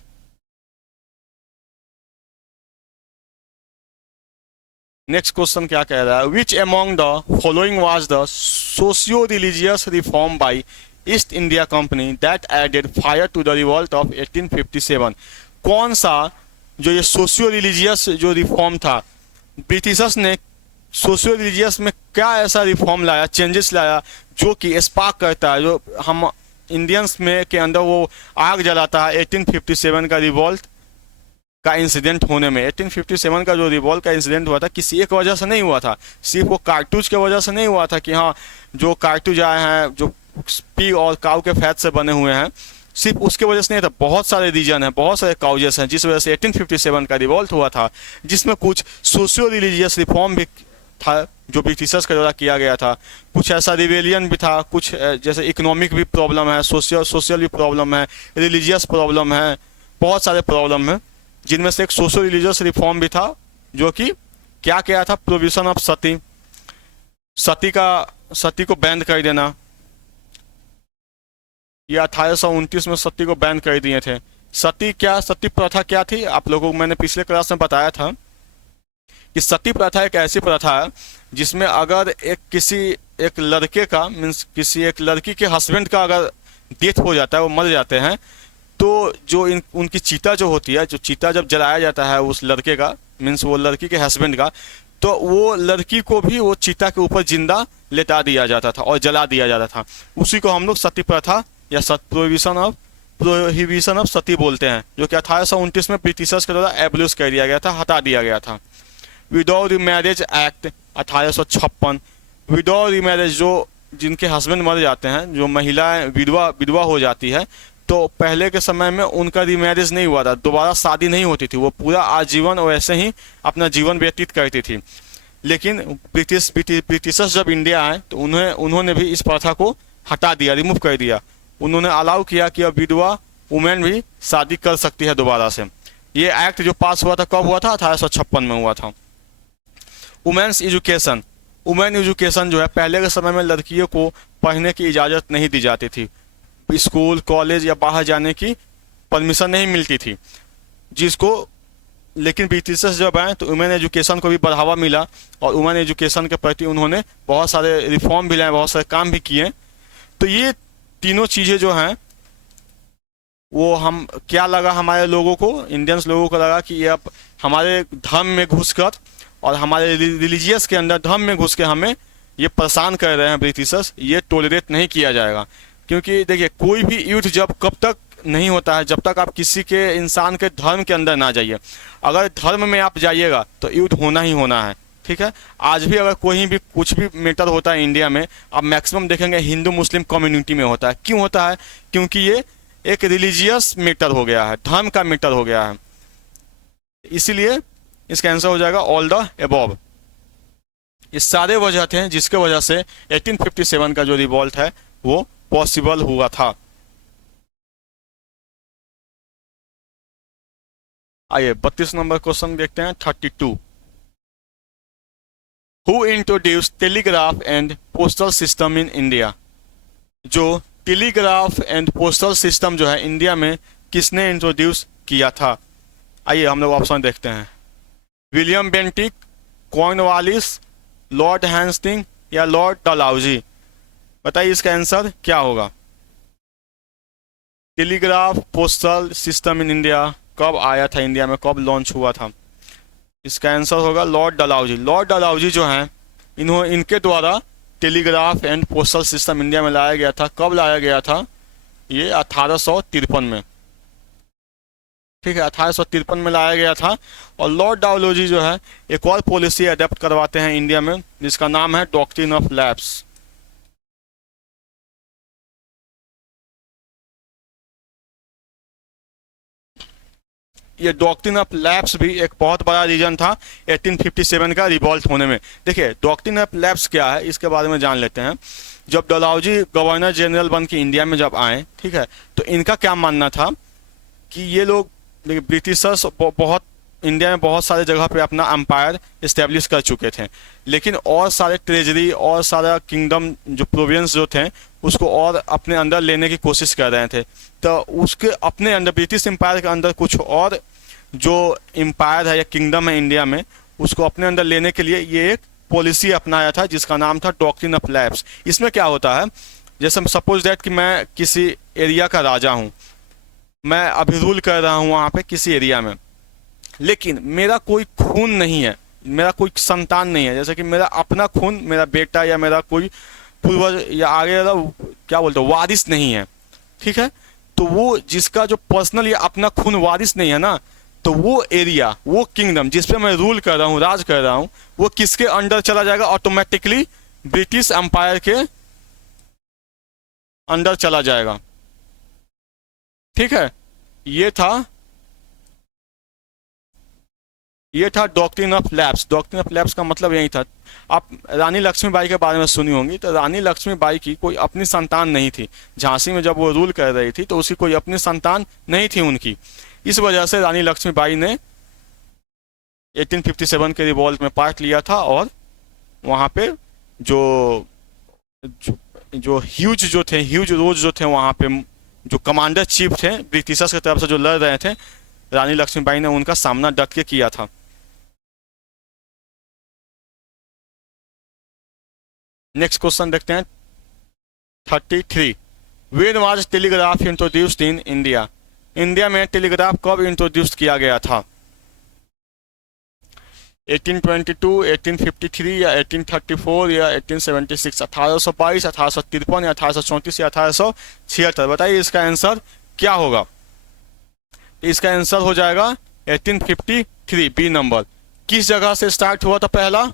नेक्स्ट क्वेश्चन क्या कह रहा है? Which among the following was the socio religious reform by East India Company that added fire to the revolt of 1857? कौन सा जो ये सोशियो रिलीजियस जो रिफॉर्म था, ब्रिटिशर्स ने सोशियो रिलीजियस में क्या ऐसा रिफॉर्म लाया, चेंजेस लाया, जो कि स्पार्क करता है, जो हम इंडियंस में के अंदर वो आग जलाता है 1857 का रिवॉल्ट का इंसिडेंट होने में। 1857 का जो रिवॉल्ट का इंसिडेंट हुआ था किसी एक वजह से नहीं हुआ था, सिर्फ वो कारतूज की वजह से नहीं हुआ था कि हाँ जो कारतूज आए हैं जो पी और काऊ के फैट से बने हुए हैं, सिर्फ उसके वजह से नहीं था। बहुत सारे रीजन हैं, बहुत सारे काउजेस हैं जिस वजह से 1857 का रिवॉल्ट हुआ था, जिसमें कुछ सोशियो रिलीजियस रिफॉर्म भी था जो ब्रिटिशर्स के द्वारा किया गया था, कुछ ऐसा रिवेलियन भी था, कुछ जैसे इकोनॉमिक भी प्रॉब्लम है, सोशल भी प्रॉब्लम है, रिलीजियस प्रॉब्लम है, बहुत सारे प्रॉब्लम है, जिनमें से एक सोशल रिलीजियस रिफॉर्म भी था, जो कि क्या किया था? प्रोविजन ऑफ सती, सती को बैन कर देना, ये 1829 में सती को बैन कर दिए थे। सती प्रथा क्या थी, आप लोगों को मैंने पिछले क्लास में बताया था कि सती प्रथा एक ऐसी प्रथा है जिसमें अगर एक लड़के का मीन्स किसी एक लड़की के हस्बैंड का अगर डेथ हो जाता है, वो मर जाते हैं, तो जो उनकी चीता जो होती है, जो चीता जब जलाया जाता है उस लड़के का मीन्स वो लड़की के हस्बैंड का, तो वो लड़की को भी वो चीता के ऊपर जिंदा लेटा दिया जाता था और जला दिया जाता था। उसी को हम लोग सती प्रथा या प्रोहिबिशन ऑफ सती बोलते हैं, जो कि 1829 में ब्रिटिशर्स के द्वारा एबॉलिश कर दिया गया था, हटा दिया गया था। Window remarriage act 1856, window remarriage जो जिनके हस्बैंड मर जाते हैं, जो महिलाएं विधवा हो जाती है, तो पहले के समय में उनका रीमैरिज नहीं हुआ था, दोबारा शादी नहीं होती थी, वो पूरा आजीवन वैसे ही अपना जीवन व्यतीत करती थी। लेकिन ब्रिटिशर्स जब इंडिया आए तो उन्होंने भी इस प्रथा को हटा दिया, रिमूव कर दिया। उन्होंने अलाउ किया कि अब विधवा वुमेन भी शादी कर सकती है दोबारा से। ये एक्ट जो पास हुआ था कब हुआ था, 1856 में हुआ था। वुमेन्स एजुकेशन, वुमेन एजुकेशन जो है, पहले के समय में लड़कियों को पढ़ने की इजाज़त नहीं दी जाती थी, स्कूल कॉलेज या बाहर जाने की परमिशन नहीं मिलती थी, जिसको लेकिन ब्रिटिशर्स जब आए तो वुमेन एजुकेशन को भी बढ़ावा मिला और वुमेन एजुकेशन के प्रति उन्होंने बहुत सारे रिफॉर्म भी लाए, बहुत सारे काम भी किए। तो ये तीनों चीज़ें जो हैं वो हम क्या लगा हमारे लोगों को, इंडियंस लोगों को लगा कि ये अब हमारे धर्म में घुसकर और हमारे रिलीजियस के अंदर धर्म में घुस के हमें ये परेशान कर रहे हैं ब्रिटिशर्स, ये टॉलरेट नहीं किया जाएगा। क्योंकि देखिए कोई भी युद्ध जब कब तक नहीं होता है जब तक आप किसी के इंसान के धर्म के अंदर ना जाइए। अगर धर्म में आप जाइएगा तो युद्ध होना ही होना है, ठीक है। आज भी अगर कोई भी कुछ भी मैटर होता है इंडिया में, आप मैक्सिमम देखेंगे हिंदू मुस्लिम कम्युनिटी में होता है। क्यों होता है? क्योंकि ये एक रिलीजियस मैटर हो गया है, धर्म का मैटर हो गया है। इसीलिए इसका आंसर हो जाएगा ऑल द अबव। ये सारे वजह थे जिसके वजह से 1857 का जो रिवॉल्ट है वो पॉसिबल हुआ था। आइए 32 नंबर क्वेश्चन देखते हैं। 32, who introduce telegraph and postal system in India? जो टेलीग्राफ एंड पोस्टल सिस्टम जो है इंडिया में किसने इंट्रोड्यूस किया था? आइए हम लोग ऑप्शन देखते हैं। विलियम बेंटिक, कॉर्नवालिस, लॉर्ड हैंस्टिंग या लॉर्ड डलहौजी? बताइए इसका आंसर क्या होगा। Telegraph postal system in India कब आया था, इंडिया में कब लॉन्च हुआ था? इसका आंसर होगा लॉर्ड डलहौजी। लॉर्ड डलहौजी जो हैं इनके द्वारा telegraph and postal system India में लाया गया था। कब लाया गया था? ये 1853 में, ठीक है, 1853 में लाया गया था। और लॉर्ड डलहौजी जो है एक और पॉलिसी अडेप्ट करवाते हैं इंडिया में जिसका नाम है डॉक्ट्रिन ऑफ लैप्स। ये डॉक्ट्रिन ऑफ लैप्स भी एक बहुत बड़ा रीजन था 1857 का रिवॉल्ट होने में। देखिए डॉक्ट्रिन ऑफ लैप्स क्या है इसके बारे में जान लेते हैं। जब डलहौजी गवर्नर जनरल बन के इंडिया में जब आए, ठीक है, तो इनका क्या मानना था कि ये लोग ब्रिटिशर्स बहुत इंडिया में बहुत सारे जगह पे अपना एम्पायर इस्टेब्लिश कर चुके थे, लेकिन और सारे ट्रेजरी और सारा किंगडम जो प्रोविंस जो थे उसको और अपने अंदर लेने की कोशिश कर रहे थे। तो उसके अपने अंदर ब्रिटिश एम्पायर के अंदर कुछ और जो एम्पायर है या किंगडम है इंडिया में उसको अपने अंदर लेने के लिए ये एक पॉलिसी अपनाया था जिसका नाम था डॉक्ट्रिन ऑफ लैप्स। इसमें क्या होता है, जैसे सपोज दैट कि मैं किसी एरिया का राजा हूँ, मैं अभी रूल कर रहा हूँ वहाँ पे किसी एरिया में, लेकिन मेरा कोई खून नहीं है, मेरा कोई संतान नहीं है, जैसे कि मेरा अपना खून, मेरा बेटा या मेरा कोई पूर्वज या आगे क्या बोलते हैं वारिस नहीं है, ठीक है। तो वो जिसका जो पर्सनल या अपना खून वारिस नहीं है ना, तो वो एरिया, वो किंगडम जिस पे मैं रूल कर रहा हूँ, राज कर रहा हूँ, वो किसके अंडर चला जाएगा? ऑटोमेटिकली ब्रिटिश एम्पायर के अंडर चला जाएगा, ठीक है। ये था doctrine of lapse. Doctrine of lapse का मतलब यही था। आप रानी लक्ष्मीबाई के बारे में सुनी होंगी, तो रानी लक्ष्मीबाई की कोई अपनी संतान नहीं थी। झांसी में जब वो रूल कर रही थी तो उसकी कोई अपनी संतान नहीं थी उनकी। इस वजह से रानी लक्ष्मीबाई ने 1857 के रिवॉल्ट में पार्ट लिया था और वहाँ पे जो ह्यूज रोज जो थे वहाँ पे जो कमांडर चीफ थे ब्रिटिशर्स की तरफ से जो लड़ रहे थे, रानी लक्ष्मीबाई ने उनका सामना डट के किया था। नेक्स्ट क्वेश्चन देखते हैं 33। When was telegraph introduced in India? India में टेलीग्राफ कब इंट्रोड्यूस किया गया था? 1822, 1853 या 1834 या 1876? 1822, 1853 या 1834 या 1876? बताइए इसका आंसर क्या होगा? इसका आंसर हो जाएगा 1853, बी नंबर। किस जगह से स्टार्ट हुआ था? पहला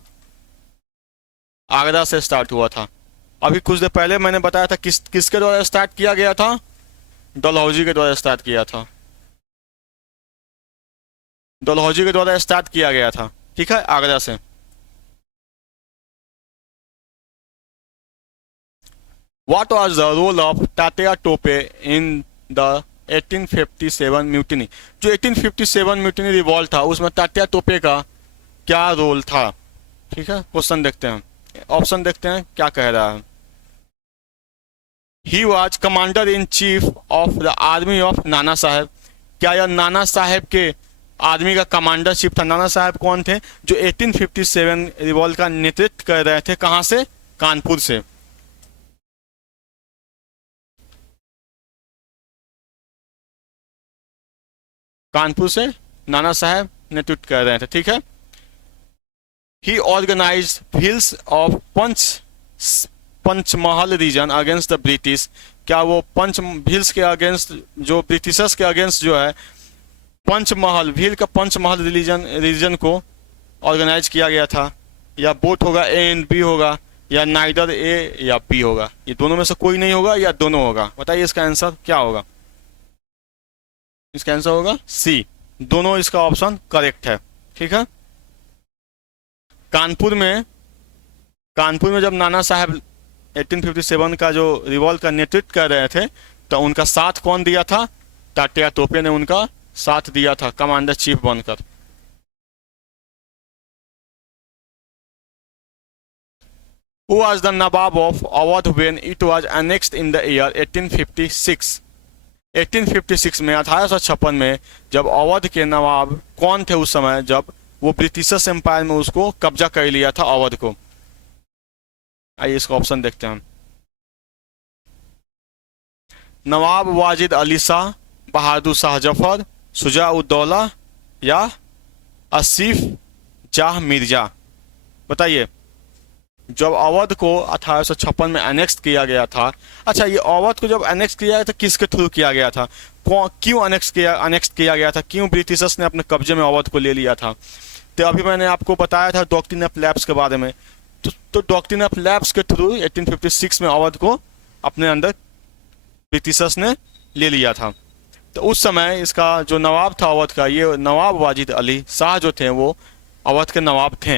आगरा से स्टार्ट हुआ था। अभी कुछ देर पहले मैंने बताया था किसके द्वारा स्टार्ट किया गया था? डलहौजी के द्वारा स्टार्ट किया था। डलहौजी के द्वारा स्टार्ट किया गया था, ठीक है, आगरा से। What was the role of Tatya Tope in the 1857 mutiny? जो 1857 म्यूटिनी रिवॉल्ट था उसमें तात्या टोपे का क्या रोल था? ठीक है, क्वेश्चन देखते हैं, ऑप्शन देखते हैं क्या कह रहा है। He was commander in chief of the army of Nana Saheb. क्या यह नाना साहेब के आर्मी का कमांडर चीफ था? नाना साहेब कौन थे? जो 1857 रिवॉल्ट का नेतृत्व कर रहे थे। कहां से? कानपुर से। कानपुर से नाना साहेब नेतृत्व कर रहे थे, ठीक है। He organise hills of Panchmahal region against the British. क्या वो पंच हिल्स के अगेंस्ट, जो ब्रिटिशर्स के अगेंस्ट जो है पंचमहल, भील का पंचमहल रीजन को ऑर्गेनाइज किया गया था? या बोथ होगा, ए एंड बी होगा, या नाइदर ए या बी होगा? ये दोनों में से कोई नहीं होगा या दोनों होगा? बताइए इसका आंसर क्या होगा? इसका आंसर होगा सी, दोनों इसका ऑप्शन करेक्ट है, ठीक है। कानपुर में जब नाना साहब 1857 का जो रिवॉल्ट का नेतृत्व कर रहे थे तो उनका साथ कौन दिया था? तात्या टोपे ने उनका साथ दिया था कमांडर चीफ बनकर। Who was the Nawab of Awadh when it was annexed in the year 1856? 1856 में 1856 में जब अवध के नवाब कौन थे उस समय, जब वो ब्रिटिशर्स एम्पायर में उसको कब्जा कर लिया था अवध को? आइए इसका ऑप्शन देखते हैं। नवाब वाजिद अली शाह, बहादुर शाह जफर, शुजा उद्दौला या आसिफ जाह मिर्जा? बताइए। जब अवध को 1856 में एनेक्स किया गया था, अच्छा ये अवध को जब एनेक्स किया गया था किसके थ्रू किया गया था? क्यों एनेक्स किया गया था? क्यों ब्रिटिशर्स ने अपने कब्जे में अवध को ले लिया था? तो अभी मैंने आपको बताया था डॉक्ट्रिन ऑफ लैप्स के बारे में। तो डॉक्ट्रिन ऑफ लैप्स के थ्रू 1856 में अवध को अपने अंदर ब्रिटिशर्स ने ले लिया था। तो उस समय इसका जो नवाब था अवध का, ये नवाब वाजिद अली शाह जो थे वो अवध के नवाब थे।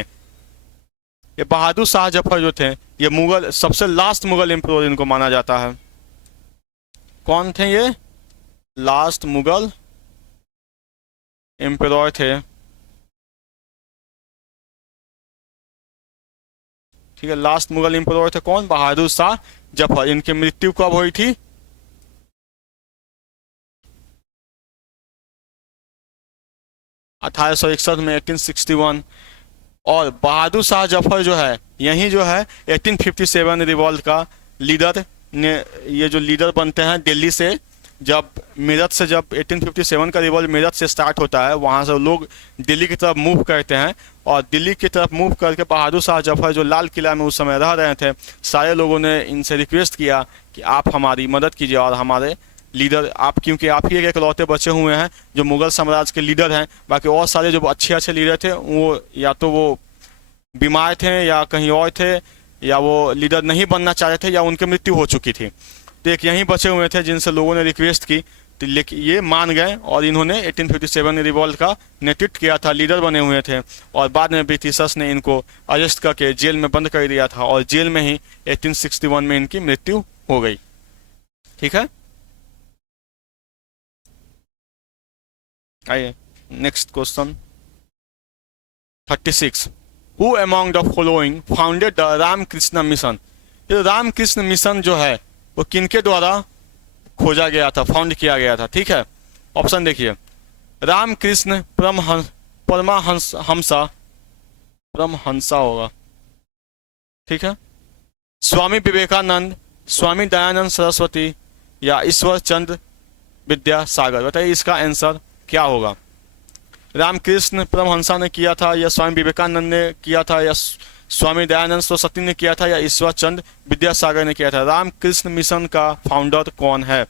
ये बहादुर शाह जफर जो थे ये मुगल, सबसे लास्ट मुगल एम्परर इनको माना जाता है। कौन थे ये? लास्ट मुगल एम्परर थे, ठीक है। लास्ट मुगल एम्परर थे कौन? बहादुर शाह जफर। इनकी मृत्यु कब हुई थी? 1861 में, 1861। और बहादुर शाह जफर जो है यही जो है 1857 रिवॉल्ट का लीडर ने, ये जो लीडर बनते हैं दिल्ली से, जब मेरठ से, जब 1857 का रिवॉल्ट मेरठ से स्टार्ट होता है, वहाँ से लोग दिल्ली की तरफ मूव करते हैं। और दिल्ली की तरफ मूव करके बहादुर शाह जफर जो लाल किला में उस समय रह रहे थे, सारे लोगों ने इनसे रिक्वेस्ट किया कि आप हमारी मदद कीजिए और हमारे लीडर आप, क्योंकि आप ही एक इकलौते बचे हुए हैं जो मुगल साम्राज्य के लीडर हैं। बाकी और सारे जो अच्छे लीडर थे वो या तो वो बीमार थे या कहीं और थे, या वो लीडर नहीं बनना चाह रहे थे, या उनकी मृत्यु हो चुकी थी। तो एक यहीं बचे हुए थे जिनसे लोगों ने रिक्वेस्ट की, तो लेकिन ये मान गए और इन्होंने 1857 रिवॉल्ट का नेतृत्व किया था, लीडर बने हुए थे। और बाद में ब्रिटिशर्स ने इनको अरेस्ट करके जेल में बंद कर दिया था और जेल में ही 1861 में इनकी मृत्यु हो गई, ठीक है। आइए next question 36। Who among the following founded the Ramakrishna Mission? ये रामकृष्ण मिशन जो है वो किनके द्वारा खोजा गया था, फाउंड किया गया था। ठीक है, ऑप्शन देखिए, रामकृष्ण परमहंसा होगा। ठीक है, स्वामी विवेकानंद, स्वामी दयानंद सरस्वती या ईश्वर चंद्र विद्यासागर। बताइए इसका आंसर क्या होगा। रामकृष्ण परमहंसा ने किया था, या स्वामी विवेकानंद ने किया था, या स्वामी दयानंद सरस्वती ने किया था, या ईश्वर चंद्र विद्यासागर ने किया था। रामकृष्ण मिशन का फाउंडर कौन है?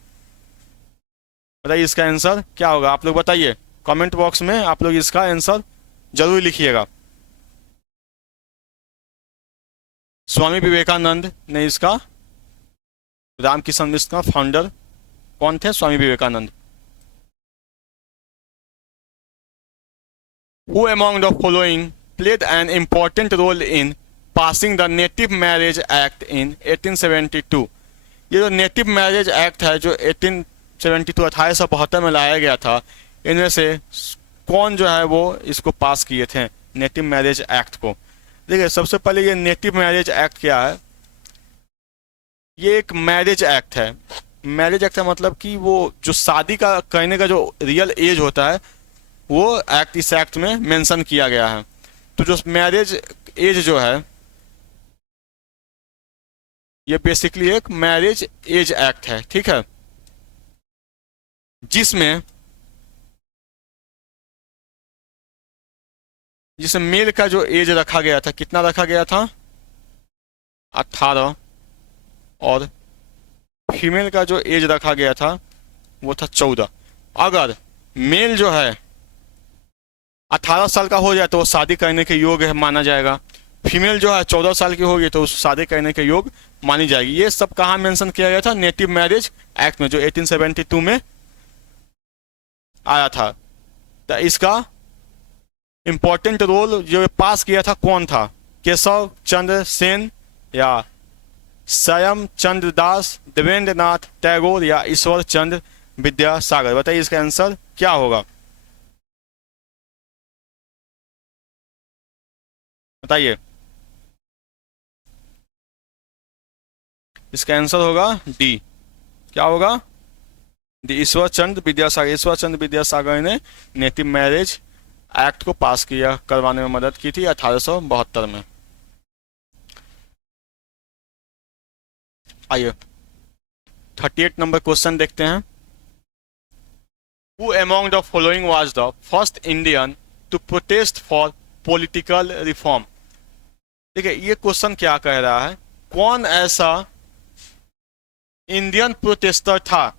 बताइए इसका आंसर क्या होगा। आप लोग बताइए कमेंट बॉक्स में, आप लोग इसका आंसर जरूर लिखिएगा। स्वामी विवेकानंद ने इसका, रामकृष्ण मिशन का फाउंडर कौन थे? Swami Vivekananda. Who among the following played an important role in passing the Native Marriage Act in 1872? ये जो नेटिव मैरिज एक्ट है जो 1872 में लाया गया था, इनमें से कौन जो है वो इसको पास किए थे, नेटिव मैरिज एक्ट को? देखिए सबसे पहले ये नेटिव मैरिज एक्ट क्या है। ये एक मैरिज एक्ट है। मैरिज एक्ट का मतलब कि वो जो शादी का करने का जो रियल एज होता है वो एक्ट, इस एक्ट में मेंशन किया गया है। तो जो मैरिज एज जो है ये बेसिकली एक मैरिज एज एक्ट है। ठीक है, जिसमें मेल का जो एज रखा गया था, कितना रखा गया था? 18, और फीमेल का जो एज रखा गया था वो था 14। अगर मेल जो है 18 साल का हो जाए तो वो शादी करने के योग्य माना जाएगा। फीमेल जो है 14 साल की होगी तो उस शादी करने के योग्य मानी जाएगी। ये सब कहाँ मेंशन किया गया था? नेटिव मैरिज एक्ट में, जो 1872 में आया था। तो इसका इंपॉर्टेंट रोल जो पास किया था कौन था? केशव चंद्र सेन, या स्वयं चंद्र दास, देवेंद्र नाथ टैगोर या ईश्वर चंद्र विद्यासागर। बताइए इसका आंसर क्या होगा। बताइए इसका आंसर होगा डी। क्या होगा? डी, ईश्वर चंद्र विद्यासागर। ईश्वर चंद्र विद्यासागर ने नेटिव मैरिज एक्ट को पास किया, करवाने में मदद की थी 1872 में। आइए 38 नंबर क्वेश्चन देखते हैं। Who among the following was the first Indian to protest for political reform? देखिए ये क्वेश्चन क्या कह रहा है, कौन ऐसा इंडियन प्रोटेस्टर था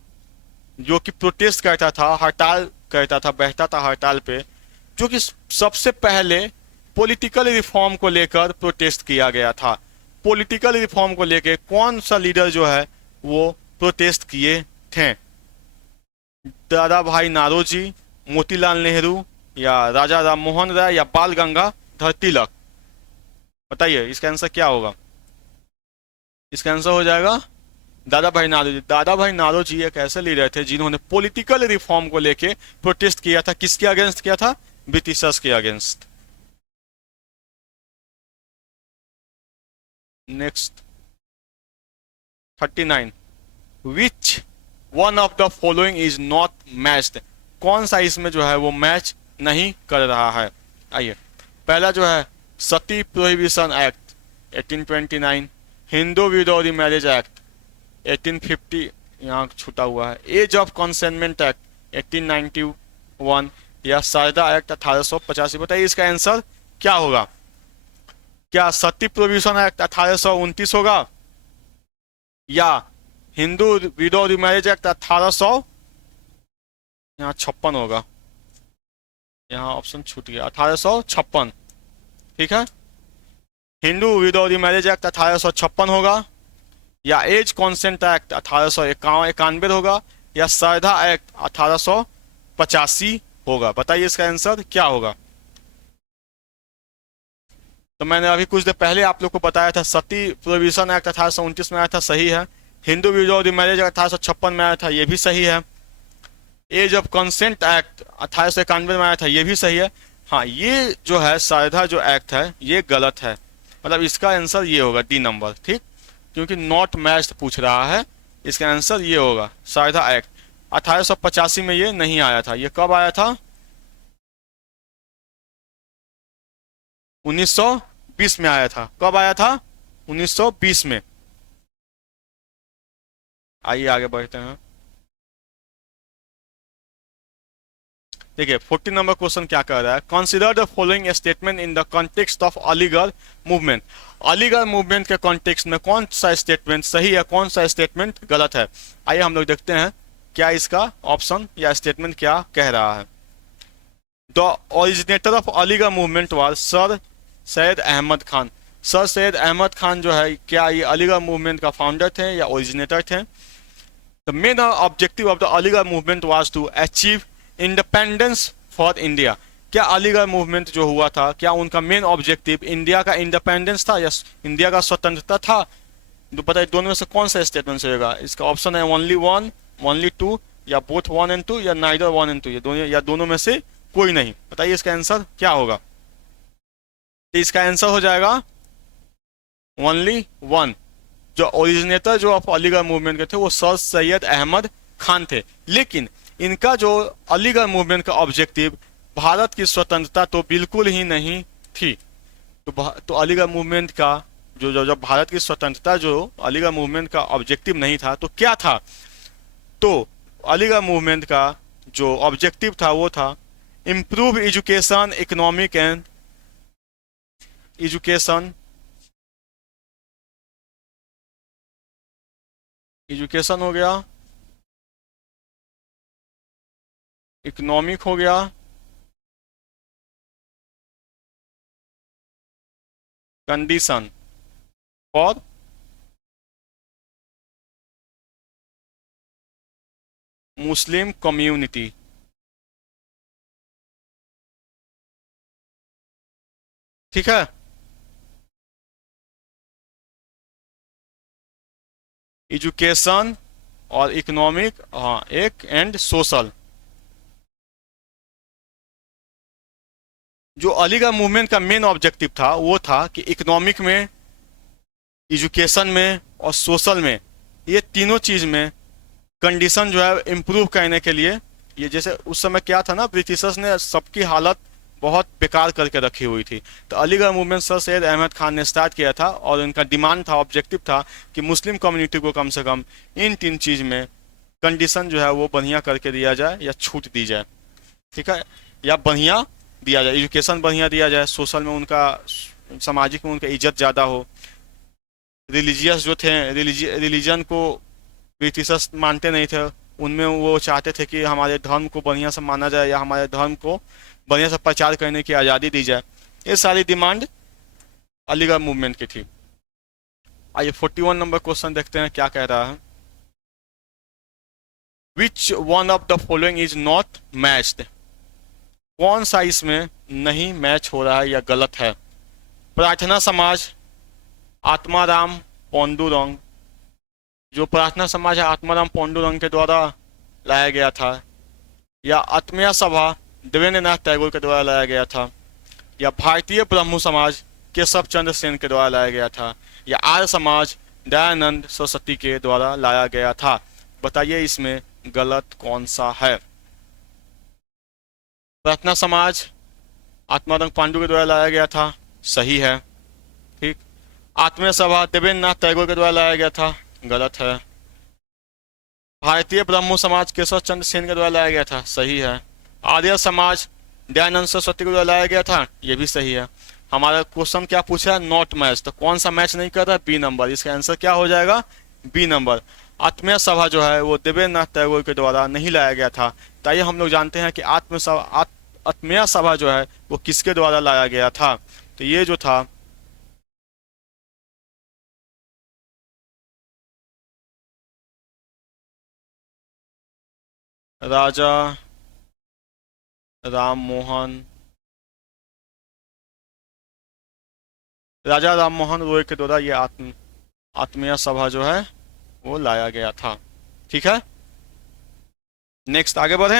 जो कि प्रोटेस्ट करता था, हड़ताल करता था, बैठता था हड़ताल पे, जो कि सबसे पहले पॉलिटिकल रिफॉर्म को लेकर प्रोटेस्ट किया गया था। पॉलिटिकल रिफॉर्म को लेकर कौन सा लीडर जो है वो प्रोटेस्ट किए थे? दादा भाई नारोजी, मोतीलाल नेहरू, या राजा राम मोहन राय, या बाल गंगाधर तिलक। बताइए इसका आंसर क्या होगा। इसका आंसर हो जाएगा दादा भाई नारोजी। दादा भाई नारोजी एक ऐसे लीडर थे जिन्होंने पॉलिटिकल रिफॉर्म को लेके प्रोटेस्ट किया था। किसके अगेंस्ट किया था? ब्रिटिशर्स के against. Next 39, which one of the following is not matched? कौन सा इसमें जो है वो मैच नहीं कर रहा है? आइए पहला जो है sati prohibition act 1829, Hindu widow marriage act 1850, यहाँ छूटा हुआ है, एज ऑफ कंसेंटमेंट एक्ट 1891, या शारदा एक्ट 1885। बताइए इसका आंसर क्या होगा। क्या सती प्रोहिबिशन एक्ट 1829 होगा, या हिंदू विडो मैरिज एक्ट 1800 यहाँ 56 होगा, यहाँ ऑप्शन छूट गया, 1856। ठीक है, हिंदू विडो मैरिज एक्ट 1856 होगा, या एज कॉन्सेंट एक्ट 1891 होगा, या शारदा एक्ट 1885 होगा। बताइए इसका आंसर क्या होगा। तो मैंने अभी कुछ देर पहले आप लोग को बताया था सती प्रोहिबिशन एक्ट 1829 में आया था, सही है। हिंदू विडो मैरिज एक्ट 1856 में आया था, ये भी सही है। एज ऑफ कंसेंट एक्ट 1891 में आया था, ये भी सही है। हाँ, ये जो है शारदा जो एक्ट है ये गलत है, मतलब इसका आंसर ये होगा डी नंबर। ठीक, क्योंकि नॉट मैच्ड पूछ रहा है, इसका आंसर ये होगा, सारदा एक्ट। 1885 में ये नहीं आया था। ये कब आया था? 1920 में आया था। कब आया था? 1920 में। आइए आगे बढ़ते हैं। देखिए 40 नंबर क्वेश्चन क्या कह रहा है, consider the following statement in the context of Aligarh movement. Aligarh movement के कॉन्टेक्स्ट में कौन सा स्टेटमेंट सही है, कौन सा स्टेटमेंट गलत है। आइए हम लोग देखते हैं क्या इसका ऑप्शन या स्टेटमेंट क्या कह रहा है। The originator of Aligarh movement was Sir Syed Ahmad Khan. Sir Syed Ahmad Khan जो है, क्या ये अलीगढ़ मूवमेंट का फाउंडर थे या ओरिजिनेटर थे? The main objective of the Aligarh movement was to achieve independence for India. क्या अलीगढ़ मूवमेंट जो हुआ था, क्या उनका मेन ऑब्जेक्टिव इंडिया का इंडिपेंडेंस था या इंडिया का स्वतंत्रता था? तो पता है दोनों में से कौन सा स्टेटमेंट होगा? इसका ऑप्शन है ओनली वन, ओनली टू, या बोथ वन एंड टू, या नाइदर वन एंड टू, ये दोनों या दोनों में से कोई नहीं। बताइए इसका आंसर क्या होगा? तो इसका आंसर हो जाएगा ओनली वन। जो ओरिजिनेटर जो ऑफ अलीगढ़ मूवमेंट के थे वो सर सैयद अहमद खान थे, लेकिन इनका जो अलीगढ़ मूवमेंट का ऑब्जेक्टिव भारत की स्वतंत्रता तो बिल्कुल ही नहीं थी। तो अलीगढ़ मूवमेंट का जब भारत की स्वतंत्रता जो अलीगढ़ मूवमेंट का ऑब्जेक्टिव नहीं था तो क्या था? तो अलीगढ़ मूवमेंट का जो ऑब्जेक्टिव था वो था improve education, economic and education, education हो गया, इकोनॉमिक हो गया, कंडीशन फॉर मुस्लिम कम्युनिटी। ठीक है, एजुकेशन और इकोनॉमिक, हाँ एक एंड सोशल। जो अलीगढ़ मूवमेंट का मेन ऑब्जेक्टिव था वो था कि इकोनॉमिक में, एजुकेशन में और सोशल में, ये तीनों चीज में कंडीशन जो है इम्प्रूव करने के लिए। ये जैसे उस समय क्या था ना, ब्रिटिशर्स ने सबकी हालत बहुत बेकार करके रखी हुई थी। तो अलीगढ़ मूवमेंट सर सैयद अहमद खान ने स्टार्ट किया था और उनका डिमांड था, ऑब्जेक्टिव था कि मुस्लिम कम्युनिटी को कम से कम इन तीन चीज में कंडीशन जो है वो बढ़िया करके दिया जाए या छूट दी जाए। ठीक है, या बढ़िया दिया जाए, एजुकेशन बढ़िया दिया जाए, सोशल में उनका, सामाजिक में उनका इज्जत ज़्यादा हो। रिलीजियस जो थे, रिलीजन को ब्रिटिशर्स मानते नहीं थे, उनमें वो चाहते थे कि हमारे धर्म को बढ़िया से माना जाए या हमारे धर्म को बढ़िया से प्रचार करने की आज़ादी दी जाए। ये सारी डिमांड अलीगढ़ मूवमेंट की थी। आइए 41 नंबर क्वेश्चन देखते हैं क्या कह रहा है। Which one of the following is not matched. कौन सा इसमें नहीं मैच हो रहा है या गलत है? प्रार्थना समाज, आत्माराम पांडुरंग। जो प्रार्थना समाज है आत्माराम पांडुरंग के द्वारा लाया गया था, या आत्मीय सभा देवेंद्रनाथ टैगोर के द्वारा लाया गया था, या भारतीय ब्रह्म समाज केशव चंद्र सेन के द्वारा लाया गया था, या आर्य समाज दयानंद सरस्वती के द्वारा लाया गया था। बताइए इसमें गलत कौन सा है? प्रार्थना समाज आत्माराम पांडु के द्वारा लाया गया था, सही है। ठीक। आत्मीय सभा देवेंद्रनाथ टैगोर के द्वारा लाया गया था, गलत है। भारतीय ब्रह्म समाज केशव चंद्र सेन के द्वारा लाया गया था, सही है। आर्य समाज दयानंद सरस्वती के द्वारा लाया गया था, ये भी सही है। हमारा क्वेश्चन क्या पूछा है? Not match. तो कौन सा मैच नहीं कर रहा है? B number. इसका आंसर क्या हो जाएगा? B number. आत्मीय सभा जो है वो देवेंद्रनाथ टैगोर के द्वारा नहीं लाया गया था। ताइए हम लोग जानते हैं कि आत्मीय सभा जो है वो किसके द्वारा लाया गया था? तो ये जो था राजा राम मोहन रॉय के द्वारा ये आत्मीय सभा जो है वो लाया गया था। ठीक है, नेक्स्ट आगे बढ़े।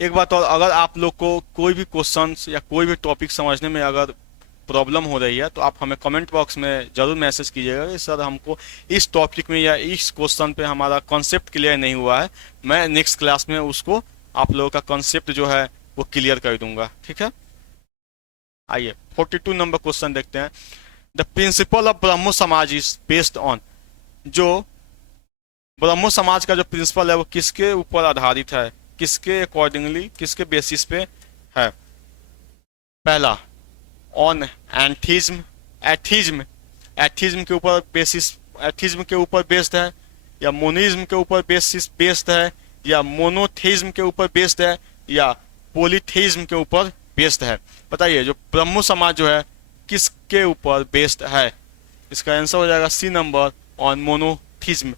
एक बात और, अगर आप लोग को कोई भी क्वेश्चन या कोई भी टॉपिक समझने में अगर प्रॉब्लम हो रही है तो आप हमें कमेंट बॉक्स में ज़रूर मैसेज कीजिएगा कि सर हमको इस टॉपिक में या इस क्वेश्चन पे हमारा कॉन्सेप्ट क्लियर नहीं हुआ है, मैं नेक्स्ट क्लास में उसको आप लोगों का कॉन्सेप्ट जो है वो क्लियर कर दूंगा। ठीक है, आइए 42 नंबर क्वेश्चन देखते हैं। द प्रिंसिपल ऑफ ब्रह्मो समाज इज बेस्ड ऑन, जो ब्रह्मो समाज का जो प्रिंसिपल है वो किसके ऊपर आधारित है, किसके अकॉर्डिंगली, किसके बेसिस पे है। पहला, ऑन एंथिज्म, एथिज्म, एथिज्म के ऊपर बेसिस, एथिज्म के ऊपर बेस्ड है, या मोनिज्म के ऊपर बेसिस बेस्ड है, या मोनोथेज्म के ऊपर बेस्ड है, या पोलीथेज्म के ऊपर बेस्ड है। बताइए जो ब्रह्मो समाज जो है किसके ऊपर बेस्ड है। इसका आंसर हो जाएगा C number, on monotheism.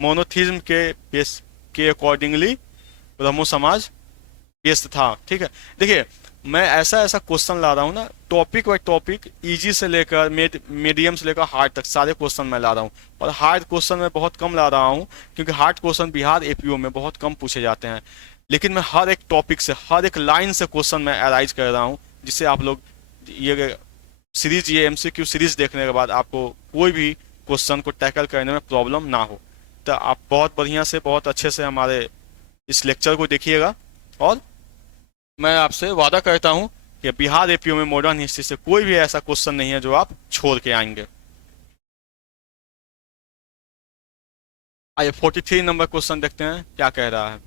Monotheism के बेस के अकॉर्डिंगली ब्रह्मो समाज बेस्ड था। ठीक है, देखिए मैं ऐसा ऐसा क्वेश्चन ला रहा हूँ ना, टॉपिक बाई टॉपिक, इजी से लेकर मीडियम से लेकर हार्ड तक सारे क्वेश्चन मैं ला रहा हूँ। और हार्ड क्वेश्चन मैं बहुत कम ला रहा हूँ क्योंकि हार्ड क्वेश्चन बिहार एपीओ में बहुत कम पूछे जाते हैं। लेकिन मैं हर एक टॉपिक से, हर एक लाइन से क्वेश्चन मैं एराइज कर रहा हूँ, जिससे आप लोग ये सीरीज, ये एमसीक्यू सीरीज देखने के बाद आपको कोई भी क्वेश्चन को टैकल करने में प्रॉब्लम ना हो। तो आप बहुत बढ़िया से, बहुत अच्छे से हमारे इस लेक्चर को देखिएगा, और मैं आपसे वादा करता हूं कि बिहार एपीओ में मॉडर्न हिस्ट्री से कोई भी ऐसा क्वेश्चन नहीं है जो आप छोड़ के आएंगे। आइए 43 नंबर क्वेश्चन देखते हैं क्या कह रहा है।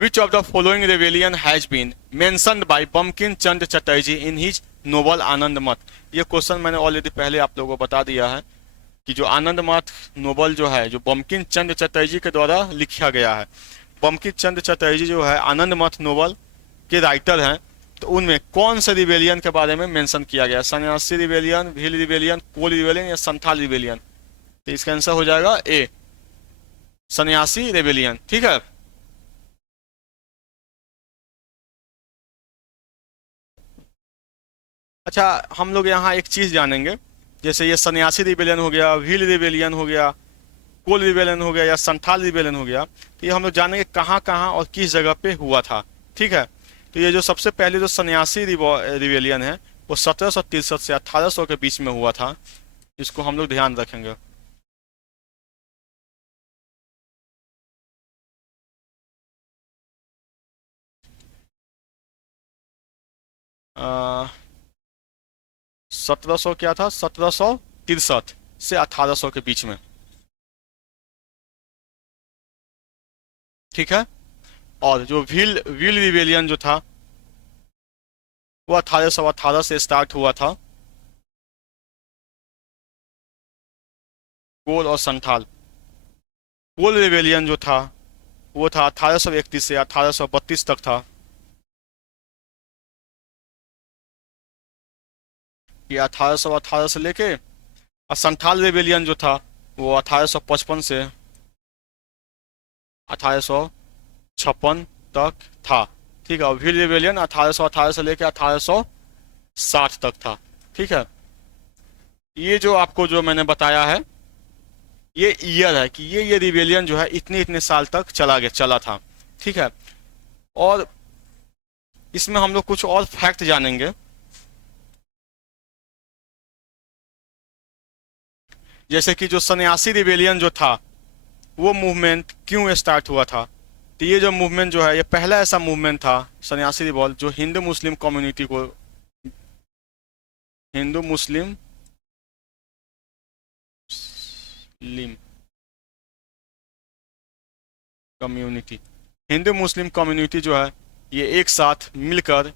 Which of the following rebellion has been mentioned by Bankim Chandra Chatterjee in his novel Anand Math. ये क्वेश्चन मैंने ऑलरेडी पहले आप लोगों को बता दिया है कि जो आनंद मठ नोबल जो है, जो बंकिम चंद्र चटर्जी के द्वारा लिखा गया है। बंकिम चंद्र चटर्जी जो है आनंद मठ नोबल के राइटर हैं, तो उनमें कौन से रिवेलियन के बारे में मेंशन किया गया, सन्यासी रिवेलियन, भील रिवेलियन, कोल रिवेलियन, या संथाल रिवेलियन। तो इसका आंसर हो जाएगा ए, सन्यासी रिवेलियन। ठीक है, अच्छा हम लोग यहाँ एक चीज जानेंगे, जैसे ये सन्यासी रिवेलियन हो गया, भील रिवेलियन हो गया, कोल रिवेलियन हो गया, या संथाल रिवेलियन हो गया, तो ये हम लोग जानेंगे कहाँ कहाँ और किस जगह पे हुआ था। ठीक है, तो ये जो सबसे पहले जो सन्यासी रिवेलियन है वो 1763 से 1800 के बीच में हुआ था, इसको हम लोग ध्यान रखेंगे। आ, 1700 क्या था, 1763 से 1800 के बीच में। ठीक है, और जो व्हील रिवेलियन जो था वो 1818 से स्टार्ट हुआ था। कोल और संथाल, कोल रिवेलियन जो था वो था 1831 से 1832 तक था। ये 1818 से लेके, और संथाल रिवेलियन जो था वो 1855 से 1856 तक था। ठीक है, और व्हील रिवेलियन 1818 से लेके 1860 तक था। ठीक है, ये जो आपको जो मैंने बताया है ये ईयर है कि ये रिवेलियन जो है इतने इतने साल तक चला था। ठीक है, और इसमें हम लोग कुछ और फैक्ट जानेंगे, जैसे कि जो सन्यासी रिवेलियन जो था वो मूवमेंट क्यों स्टार्ट हुआ था। तो ये जो मूवमेंट जो है ये पहला ऐसा मूवमेंट था सन्यासी रिवॉल्ट जो हिंदू मुस्लिम कम्युनिटी को, हिंदू मुस्लिम लिम कम्युनिटी, हिंदू मुस्लिम कम्युनिटी जो है ये एक साथ मिलकर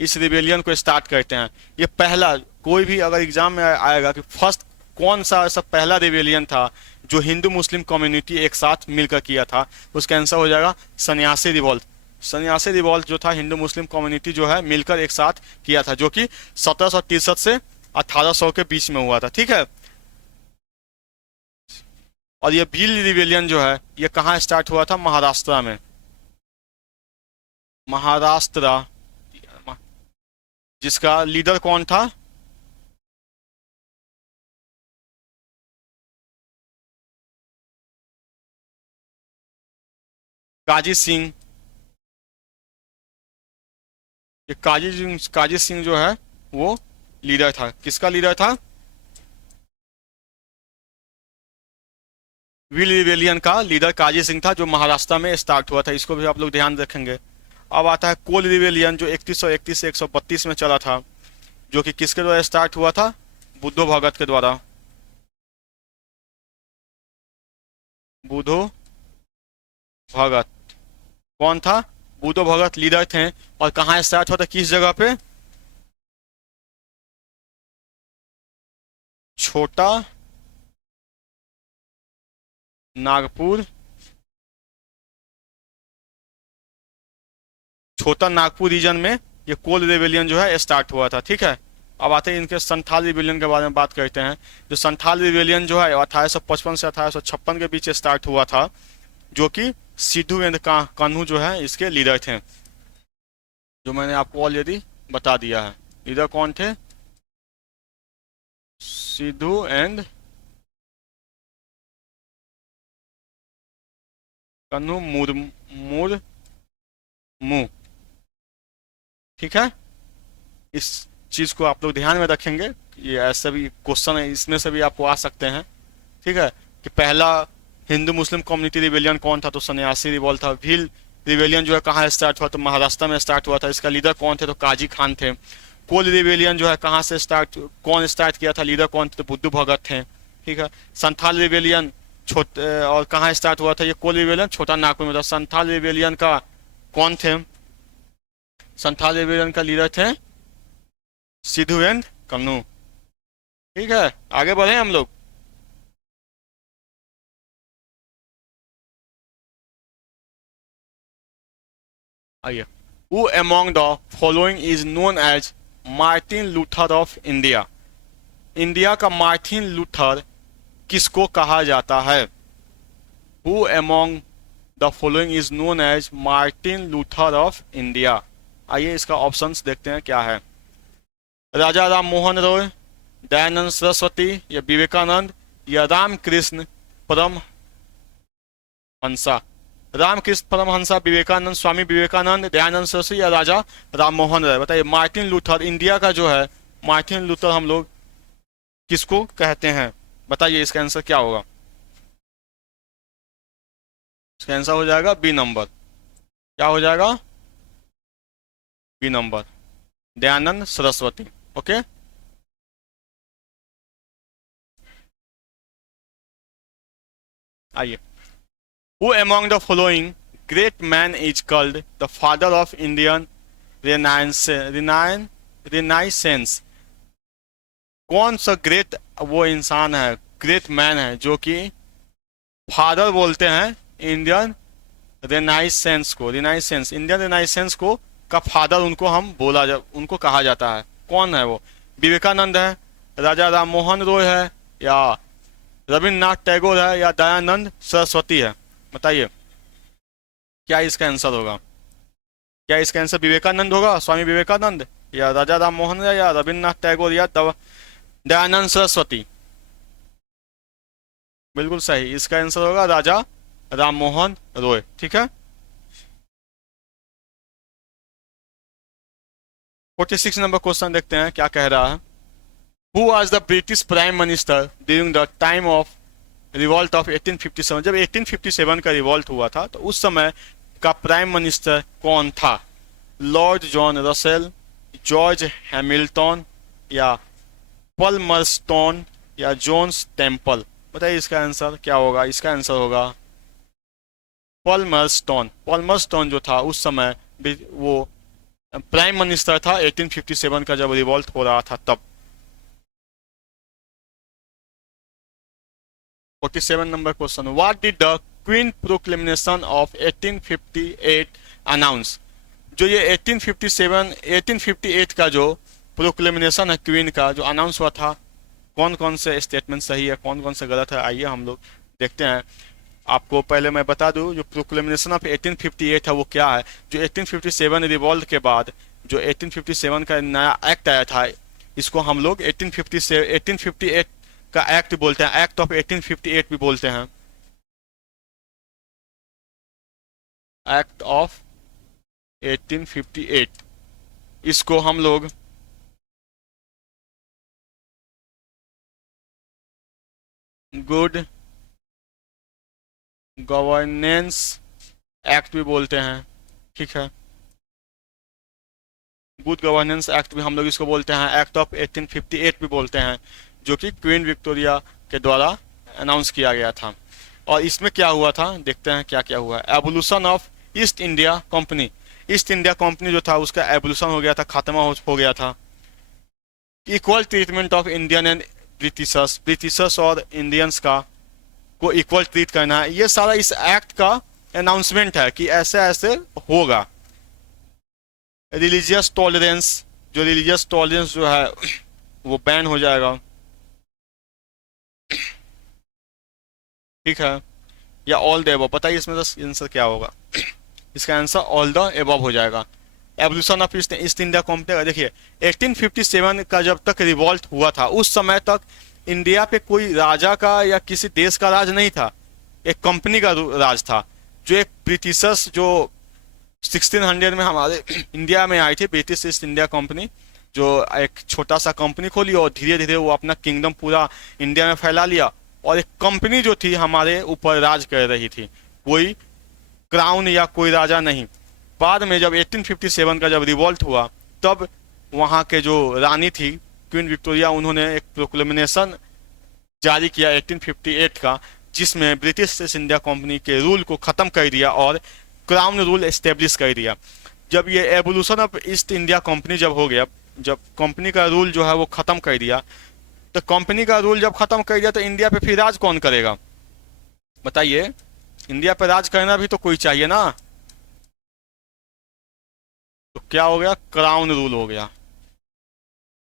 इस रिवेलियन को स्टार्ट करते हैं। ये पहला, कोई भी अगर एग्जाम में आएगा कि फर्स्ट कौन सा ऐसा पहला रिवेलियन था जो हिंदू मुस्लिम कम्युनिटी एक साथ मिलकर किया था, उसका आंसर हो जाएगा सन्यासी रिवॉल्ट। सन्यासी रिवॉल्ट जो था हिंदू मुस्लिम कम्युनिटी जो है मिलकर एक साथ किया था, जो कि 1763 से 1800 के बीच में हुआ था। ठीक है, और ये भील रिवेलियन जो है ये कहाँ स्टार्ट हुआ था, महाराष्ट्र में। महाराष्ट्र, जिसका लीडर कौन था, गाजी सिंह, ये काजी सिंह जो है वो लीडर था। किसका लीडर था? व्हील रिवेलियन का लीडर काजी सिंह था, जो महाराष्ट्र में स्टार्ट हुआ था। इसको भी आप लोग ध्यान रखेंगे। अब आता है कोल रिवेलियन, जो 3131 से 132 में चला था, जो कि किसके द्वारा स्टार्ट हुआ था? बुद्धो भगत के द्वारा। बुद्धो भगत कौन था? बुद्धो भगत लीडर थे। और कहाँ स्टार्ट हुआ था, किस जगह पे? छोटा नागपुर, छोटा नागपुर रीजन में ये कोल रिवेलियन जो है स्टार्ट हुआ था। ठीक है, अब आते हैं इनके संथाल रिवेलियन के बारे में बात करते हैं। जो संथाल रिवेलियन जो है 1855 से 1856 के बीच स्टार्ट हुआ था, जो कि सिद्धू एंड कान्हू जो है इसके लीडर थे, जो मैंने आपको ऑलरेडी बता दिया है। लीडर कौन थे? सिद्धू एंड कान्हू मुर्मू। ठीक है, इस चीज को आप लोग ध्यान में रखेंगे। ये ऐसा भी क्वेश्चन है, इसमें से भी आपको आ सकते हैं। ठीक है, कि पहला हिंदू मुस्लिम कम्युनिटी रिवेलियन कौन था? तो सन्यासी रिवॉल्ट था। भील रिवेलियन जो है कहाँ स्टार्ट हुआ? तो महाराष्ट्र में स्टार्ट हुआ था। इसका लीडर कौन थे? तो काजी खान थे। कोल रिवेलियन जो है कहाँ से कौन स्टार्ट किया था? लीडर कौन थे? तो बुद्धू भगत थे। ठीक है, संथाल रिवेलियन और कहाँ स्टार्ट हुआ था? ये कोल रिवेलियन छोटा नागपुर में था। संथाल रिवेलियन का कौन थे? संथाल रिवेलियन का लीडर थे सिद्धू एंड कान्हू। ठीक है, आगे बढ़े हम लोग। आइए, who among the following is known as Martin Luther of India? India का मार्टिन लूथर किसको कहा जाता है? Who among the following is known as Martin Luther of India? आइए इसका ऑप्शंस देखते हैं क्या है। राजा राम मोहन रॉय, दयानंद सरस्वती, या विवेकानंद, या रामकृष्ण परमहंसा? रामकृष्ण परमहंसा, विवेकानंद, स्वामी विवेकानंद, दयानंद सरस्वती, या राजा राम मोहन रॉय? बताइए, मार्टिन लूथर इंडिया का जो है, मार्टिन लूथर हम लोग किसको कहते हैं? बताइए इसका आंसर क्या होगा? इसका आंसर हो जाएगा बी नंबर। क्या हो जाएगा? B number, Dayanand Saraswati. Okay, आइए, who among the following great man is called the father of Indian renaissance? कौन सा ग्रेट वो इंसान है, ग्रेट मैन है, जो कि फादर बोलते हैं इंडियन रिनाइसेंस को? रिनाइसेंस, इंडियन रिनाइसेंस को का फादर उनको उनको कहा जाता है। कौन है वो? विवेकानंद है, राजा राम मोहन रॉय है, या रविन्द्रनाथ टैगोर है, या दयानंद सरस्वती है? बताइए क्या इसका आंसर होगा? क्या इसका आंसर विवेकानंद होगा, स्वामी विवेकानंद, या राजा राम मोहन रॉय, या रविन्द्रनाथ टैगोर, या दयानंद सरस्वती? बिल्कुल सही, इसका आंसर होगा राजा राम मोहन रॉय। ठीक है, 46 नंबर क्वेश्चन देखते हैं क्या कह रहा है। Who was the British prime minister during the time of revolt of 1857? जब 1857 का रिवॉल्ट हुआ था तो उस समय का प्राइम मिनिस्टर कौन था? Lord John Russell, George Hamilton, या पल्मरस्टोन, या जोन्स टेम्पल? बताइए इसका आंसर क्या होगा? इसका आंसर होगा पल्मरस्टोन। पल्मरस्टोन जो था उस समय वो प्राइम मिनिस्टर था 1857 का, जब रिवॉल्ट हो रहा था तब। 47 number question, what did the queen proclamation of 1858 announce? जो ये 1858 का जो प्रोक्लेमेशन है क्वीन का, जो अनाउंस हुआ था, कौन कौन से स्टेटमेंट सही है, कौन कौन से गलत है? आइए हम लोग देखते हैं। आपको पहले मैं बता दूं, जो प्रोक्लेमेशन ऑफ 1858 है वो क्या है। जो 1857 रिवॉल्ट के बाद जो 1857 का नया एक्ट आया था, इसको हम लोग 1858 का एक्ट बोलते हैं, एक्ट ऑफ 1858 भी बोलते हैं, एक्ट ऑफ 1858। इसको हम लोग गुड गवर्नेंस एक्ट भी बोलते हैं, ठीक है। गुड गवर्नेंस एक्ट भी हम लोग इसको बोलते हैं, एक्ट ऑफ 1858 भी बोलते हैं, जो कि क्वीन विक्टोरिया के द्वारा अनाउंस किया गया था। और इसमें क्या हुआ था, देखते हैं क्या क्या हुआ। Evolution of east India company, east India company जो था उसका एवोल्यूशन हो गया था, खात्मा हो गया था। Equal treatment of Indian and Britishers, Britishers और इंडियंस का को इक्वल ट्रीट करना है, ये सारा इस एक्ट का अनाउंसमेंट है कि ऐसे ऐसे होगा। रिलीजियस टॉलरेंस, जो रिलीजियस टॉलरेंस जो है वो बैन हो जाएगा, ठीक है। या ऑल द एबव, बताइए इसमें आंसर क्या होगा। इसका आंसर ऑल द एबव हो जाएगा। Evolution of east India company का देखिए 1857 का जब तक रिवॉल्ट हुआ था उस समय तक इंडिया पे कोई राजा का या किसी देश का राज नहीं था, एक कंपनी का राज था। जो एक ब्रिटिशर्स जो 1600 में हमारे इंडिया में आई थी, ब्रिटिश ईस्ट इंडिया कंपनी, जो एक छोटा सा कंपनी खोली और धीरे धीरे वो अपना किंगडम पूरा इंडिया में फैला लिया। और एक कंपनी जो थी हमारे ऊपर राज कर रही थी, कोई क्राउन या कोई राजा नहीं। बाद में जब 1857 का जब रिवॉल्ट हुआ तब वहाँ के जो रानी थी क्वीन विक्टोरिया, उन्होंने एक प्रोक्लेमेशन जारी किया 1858 का, जिसमें ब्रिटिश ईस्ट इंडिया कंपनी के रूल को ख़त्म कर दिया और क्राउन रूल एस्टेब्लिश कर दिया। जब ये evolution of east India company जब हो गया, जब कंपनी का रूल जो है वो ख़त्म कर दिया, तो कंपनी का रूल जब ख़त्म कर दिया तो इंडिया पे फिर राज कौन करेगा, बताइए। इंडिया पे राज करना भी तो कोई चाहिए ना। तो क्या हो गया, क्राउन रूल हो गया,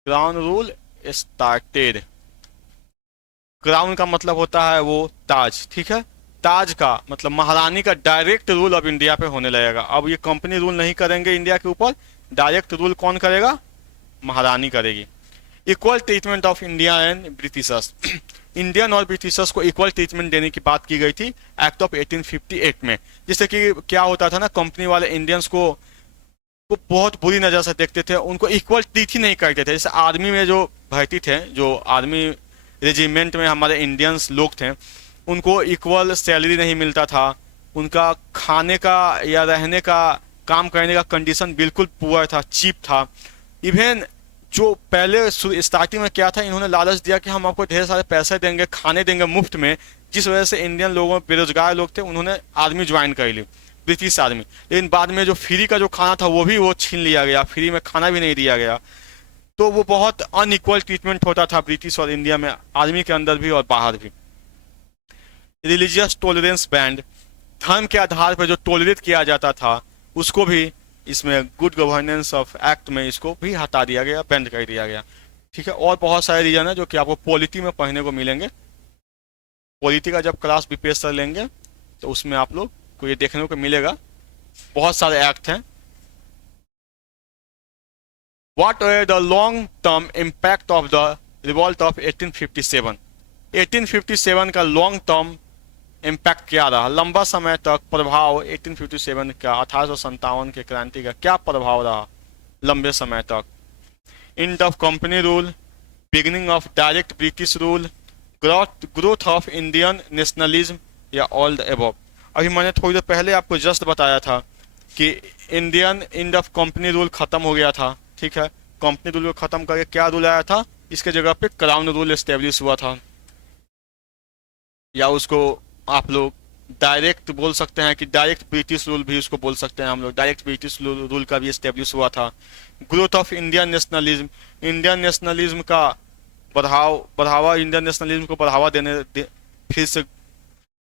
क्राउन रूल स्टार्टेड। क्राउन का मतलब होता है वो ताज, ठीक है। ताज का मतलब महारानी का डायरेक्ट रूल अब इंडिया पे होने लगेगा। अब ये कंपनी रूल नहीं करेंगे इंडिया के ऊपर, डायरेक्ट रूल कौन करेगा, महारानी करेगी। Equal treatment of India and Britishers, Indian और ब्रिटिशर्स को इक्वल ट्रीटमेंट देने की बात की गई थी एक्ट ऑफ 1858 में। जैसे कि क्या होता था ना, कंपनी वाले इंडियंस को बहुत बुरी नज़र से देखते थे, उनको इक्वल ट्रीट ही नहीं करते थे। जैसे आर्मी में जो भर्ती थे, जो आर्मी रेजिमेंट में हमारे इंडियंस लोग थे, उनको इक्वल सैलरी नहीं मिलता था, उनका खाने का या रहने का, काम करने का कंडीशन बिल्कुल पुअर था, चीप था। इवन जो पहले स्टार्टिंग में क्या था, इन्होंने लालच दिया कि हम आपको ढेर सारे पैसे देंगे, खाने देंगे मुफ्त में, जिस वजह से इंडियन लोगों, बेरोजगार लोग थे, उन्होंने आर्मी ज्वाइन कर ली, ब्रिटिश आर्मी। लेकिन बाद में जो फ्री का जो खाना था वो भी वो छीन लिया गया, फ्री में खाना भी नहीं दिया गया। तो वो बहुत अनइक्वल ट्रीटमेंट होता था ब्रिटिश और इंडिया में, आर्मी के अंदर भी और बाहर भी। रिलीजियस टॉलरेंस बैंड, धर्म के आधार पर जो टॉलरेट किया जाता था उसको भी इसमें गुड गवर्नेंस ऑफ एक्ट में इसको भी हटा दिया गया, बैंड कर दिया गया, ठीक है। और बहुत सारे रीजन है जो कि आपको पॉलिटी में पढ़ने को मिलेंगे। पॉलिटी का जब क्लास बीपीएस कर लेंगे तो उसमें आप लोग को ये देखने को मिलेगा, बहुत सारे एक्ट हैं। What were the long-term impact of the revolt of 1857? 1857 का लॉन्ग टर्म इम्पैक्ट क्या रहा, लंबा समय तक प्रभाव 1857 का, 1857 के क्रांति का क्या प्रभाव रहा लंबे समय तक। End of company rule, beginning of direct British rule, growth of Indian nationalism, या ऑल द एबव। अभी मैंने थोड़ी देर पहले आपको जस्ट बताया था कि Indian end of company rule खत्म हो गया था, ठीक है। कंपनी रूल को खत्म करके क्या रूल आया था, इसके जगह पे क्राउन रूल एस्टेब्लिश हुआ था, या उसको आप लोग डायरेक्ट बोल सकते हैं कि डायरेक्ट ब्रिटिश रूल भी उसको बोल सकते हैं हम लोग, डायरेक्ट ब्रिटिश रूल का भी एस्टेब्लिश हुआ था। Growth of Indian nationalism, Indian nationalism का बढ़ावा, इंडियन नेशनलिज्म को बढ़ावा फिर से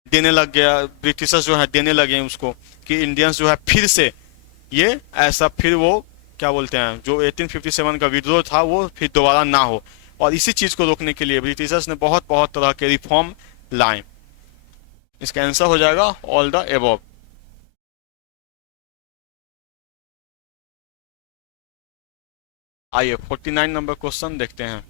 देने लग गया, ब्रिटिशर्स जो है देने लगे उसको, कि इंडियंस जो है फिर से ये ऐसा फिर वो क्या बोलते हैं, जो 1857 का विद्रोह था वो फिर दोबारा ना हो। और इसी चीज को रोकने के लिए ब्रिटिशर्स ने बहुत बहुत तरह के रिफॉर्म लाए। इसका आंसर हो जाएगा ऑल द एबव। आइए 49 नंबर क्वेश्चन देखते हैं।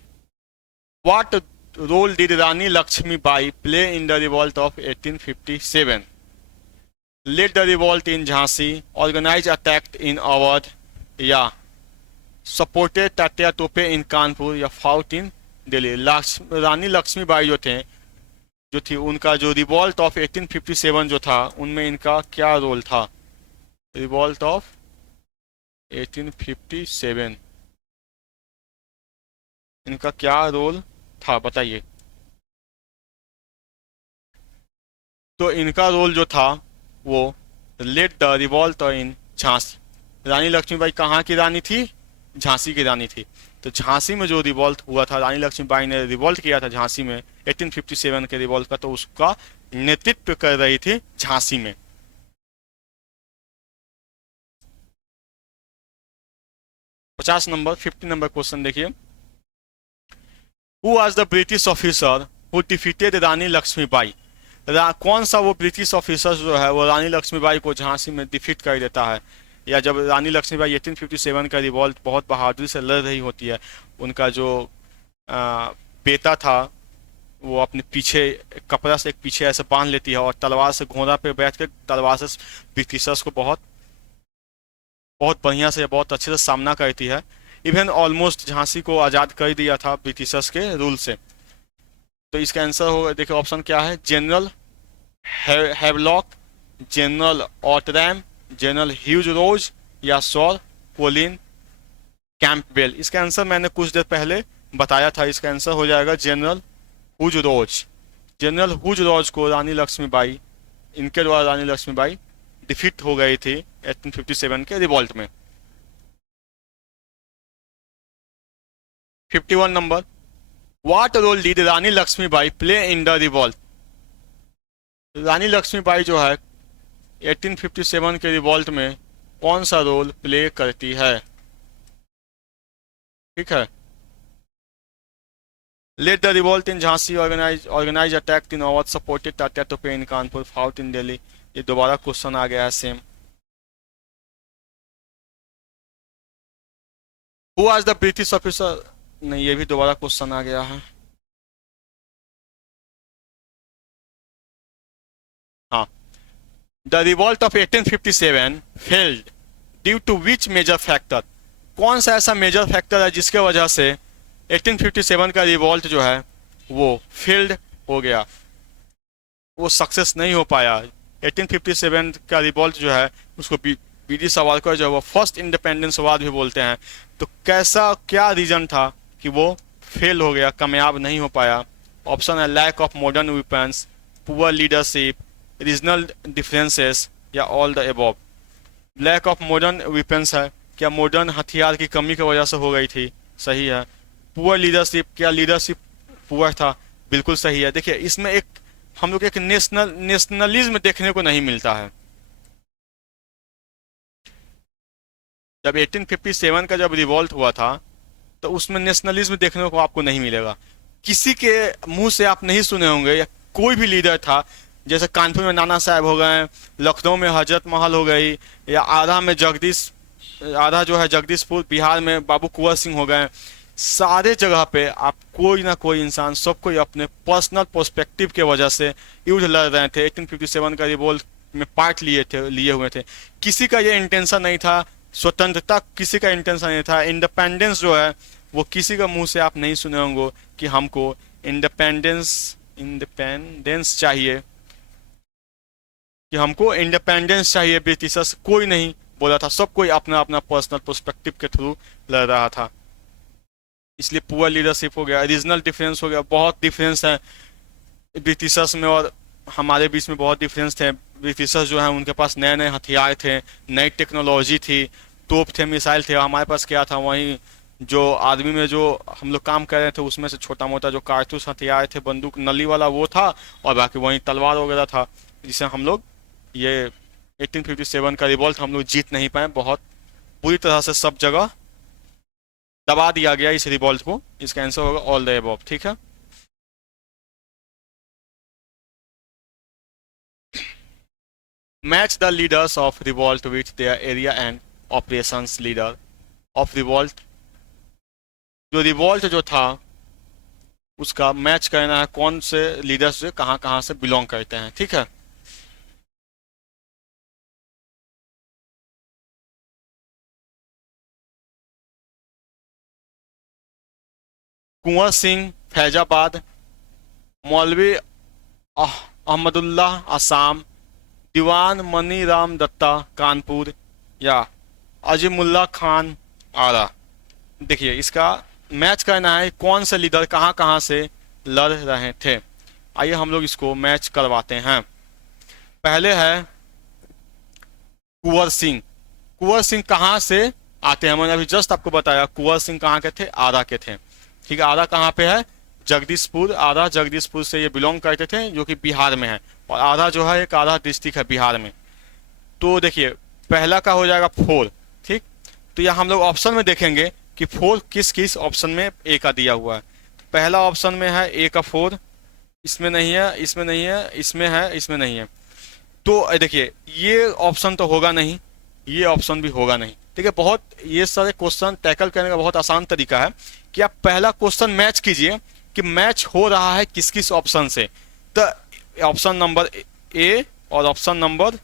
What role did Rani Lakshmibai play in the revolt of 1857? Led the revolt in Jhansi, organise attack in Awadh, या सपोर्टेड तात्या टोपे इन कानपुर या फाउट इन दिल्ली। रानी लक्ष्मीबाई जो थे, जो थी, उनका जो रिवॉल्ट ऑफ 1857 जो था, उनमें इनका क्या रोल था? रिवॉल्ट ऑफ 1857 इनका क्या रोल था, बताइए। तो इनका रोल जो था वो led the revolt in Jhansi. Rani Lakshmibai कहाँ की रानी थी? झांसी की रानी थी। तो झांसी में जो रिवॉल्ट हुआ था, रानी लक्ष्मीबाई ने रिवॉल्ट किया था झांसी में 1857 के रिवॉल्ट का, तो उसका नेतृत्व कर रही थी झांसी में। पचास नंबर 50 नंबर क्वेश्चन देखिए। Who was the British officer who defeated Rani Lakshmibai? कौन सा वो ब्रिटिश ऑफिसर जो है वो रानी लक्ष्मीबाई को झांसी में डिफीट कर देता है? या जब रानी लक्ष्मीबाई 1857 का रिवॉल्ट बहुत बहादुरी से लड़ रही होती है, उनका जो बेटा था वो अपने पीछे कपड़ा से एक पीछे ऐसे बांध लेती है और तलवार से घोड़ा पे बैठ कर तलवार से ब्रिटिशर्स को बहुत बहुत बढ़िया से, बहुत अच्छे से सामना करती है। इवन ऑलमोस्ट झांसी को आज़ाद कर दिया था ब्रिटिशर्स के रूल से। तो इसका आंसर होगा, देखिए ऑप्शन क्या है, general Havelock, general Outram, general Hugh Rose या सर कोलिन कैंपबेल। इसका आंसर मैंने कुछ देर पहले बताया था, इसका आंसर हो जाएगा जनरल हुज रोज। जनरल हुज रोज को रानी लक्ष्मीबाई, इनके द्वारा रानी लक्ष्मीबाई डिफीट हो गई थी 1857 के रिवॉल्ट में। 51 number, what role did Rani Lakshmibai play in the revolt? Rani Lakshmibai जो है 1857 के रिवॉल्ट में कौन सा रोल प्ले करती है? ठीक है। Led the revolt in Jhansi organise attack in Awadh, supported Tatya Tope in Kanpur, fought in Delhi. ये दोबारा क्वेश्चन आ गया है same. Who was the British officer? नहीं, ये भी दोबारा क्वेश्चन आ गया है। हाँ, the revolt of 1857 failed due to which major factor? कौन सा ऐसा मेजर फैक्टर है जिसके वजह से 1857 का रिवॉल्ट जो है वो फेल्ड हो गया, वो सक्सेस नहीं हो पाया? 1857 का रिवॉल्ट जो है उसको बीडी सावरकर जो है वो फर्स्ट इंडिपेंडेंस वार भी बोलते हैं। तो कैसा क्या रीजन था कि वो फेल हो गया, कामयाब नहीं हो पाया? ऑप्शन है lack of modern weapons, poor leadership, regional differences या all the above. Lack of modern weapons है, क्या मॉडर्न हथियार की कमी की वजह से हो गई थी? सही है। पुअर लीडरशिप, क्या लीडरशिप पुअर था? बिल्कुल सही है। देखिए इसमें एक हम लोग एक नेशनलिज्म देखने को नहीं मिलता है। जब 1857 का जब रिवॉल्ट हुआ था तो उसमें नेशनलिज्म देखने को आपको नहीं मिलेगा। किसी के मुंह से आप नहीं सुने होंगे, या कोई भी लीडर था, जैसे कानपुर में नाना साहब हो गए, लखनऊ में हजरत महल हो गई, या आधा में जगदीश, आधा जो है जगदीशपुर बिहार में बाबू कुंवर सिंह हो गए। सारे जगह पे आप कोई ना कोई इंसान, सब कोई अपने पर्सनल पर्सपेक्टिव के वजह से युद्ध लड़ रहे थे, 1857 का रिवॉल्ट में पार्ट लिए हुए थे। किसी का ये इंटेंशन नहीं था, स्वतंत्रता किसी का इंटेंशन नहीं था, इंडिपेंडेंस जो है वो किसी का मुंह से आप नहीं सुने होंगे कि हमको इंडिपेंडेंस इंडिपेंडेंस चाहिए, कि हमको इंडिपेंडेंस चाहिए ब्रिटिशर्स, कोई नहीं बोला था। सब कोई अपना अपना पर्सनल पर्सपेक्टिव के थ्रू लड़ रहा था। इसलिए पुअर लीडरशिप हो गया, रीजनल डिफरेंस हो गया, बहुत डिफरेंस है ब्रिटिशर्स में और हमारे बीच में, बहुत डिफरेंस थे। ब्रिटिशर्स जो है उनके पास नए नए हथियार थे, नई टेक्नोलॉजी थी, तोप थे, मिसाइल थे। हमारे पास क्या था, वहीं जो आर्मी में जो हम लोग काम कर रहे थे उसमें से छोटा मोटा जो कारतूस हथियार थे, बंदूक नली वाला वो था, और बाकी वहीं तलवार वगैरह था, जिसे हम लोग ये 1857 का रिवॉल्ट हम लोग जीत नहीं पाए। बहुत बुरी तरह से सब जगह दबा दिया गया इस रिवॉल्ट को। इसका आंसर होगा ऑल द अबव। ठीक है। Match the leaders of revolt with their area and operations. Leader of revolt, जो रिवॉल्ट जो था उसका मैच करना है कौन से लीडर्स जो कहाँ कहाँ से बिलोंग करते हैं। ठीक है। कुंवर सिंह फैजाबाद, मौलवी अहमदुल्लाह आसाम, दीवान मनी राम दत्ता कानपुर, या अजीमुल्ला खान आरा। देखिए इसका मैच करना है कौन से लीडर कहाँ कहाँ से लड़ रहे थे। आइए हम लोग इसको मैच करवाते हैं। पहले है कुंवर सिंह। कुंवर सिंह कहाँ से आते हैं, मैंने अभी जस्ट आपको बताया कुंवर सिंह कहाँ के थे, आरा के थे। ठीक है, आरा कहाँ पे है, जगदीशपुर। आरा जगदीशपुर से ये बिलोंग करते थे जो कि बिहार में है, और आरा जो है एक आरा डिस्ट्रिक्ट है बिहार में। तो देखिए पहला का हो जाएगा 4। ठीक, तो यहाँ हम लोग ऑप्शन में देखेंगे कि 4 किस किस ऑप्शन में ए का दिया हुआ है। पहला ऑप्शन में है ए का 4, इसमें नहीं है, इसमें नहीं है, इसमें है, इसमें नहीं है। तो देखिए ये ऑप्शन तो होगा नहीं, ये ऑप्शन भी होगा नहीं। ठीक है, बहुत ये सारे क्वेश्चन टैकल करने का बहुत आसान तरीका है कि आप पहला क्वेश्चन मैच कीजिए कि मैच हो रहा है किस किस ऑप्शन से। तो ऑप्शन नंबर ए और ऑप्शन नंबर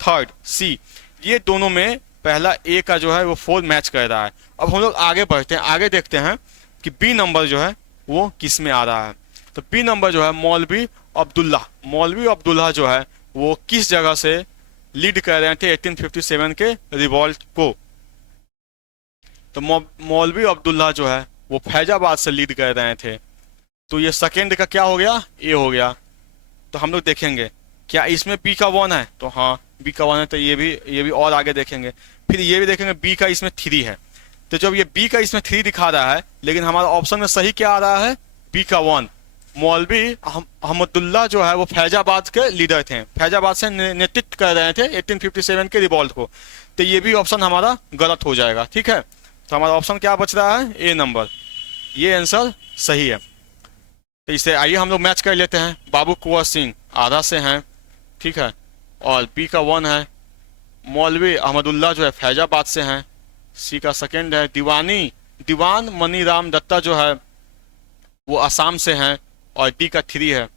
3 सी, ये दोनों में पहला ए का जो है वो 4 मैच कर रहा है। अब हम लोग आगे बढ़ते हैं, आगे देखते हैं कि बी नंबर जो है वो किस में आ रहा है। तो बी नंबर जो है मौलवी अब्दुल्ला, मौलवी अब्दुल्ला जो है वो किस जगह से लीड कर रहे थे 1857 के रिवॉल्ट को। तो मौलवी अब्दुल्ला जो है वो फैजाबाद से लीड कर रहे थे। तो ये सेकेंड का क्या हो गया, ए हो गया। तो हम लोग देखेंगे क्या इसमें बी का 1 है, तो हाँ बी का 1 है, तो ये भी और आगे देखेंगे। फिर ये भी देखेंगे बी का इसमें 3 है। तो जब ये बी का इसमें 3 दिखा रहा है, लेकिन हमारा ऑप्शन में सही क्या आ रहा है, बी का 1। मौलवी अहमदुल्ला जो है वो फैजाबाद के लीडर थे, फैजाबाद से नेतृत्व कर रहे थे 1857 के रिवॉल्ट को। तो ये भी ऑप्शन हमारा गलत हो जाएगा। ठीक है, तो हमारा ऑप्शन क्या बच रहा है, ए नंबर, ये आंसर सही है। तो इसे आइए हम लोग मैच कर लेते हैं। बाबू कुंवर सिंह आरा से हैं, ठीक है, और बी का 1 है। मौलवी अहमदुल्ला जो है फैजाबाद से हैं, सी का सेकेंड है। दीवान मनी राम दत्ता जो है वो असम से हैं, और डी का 3 है।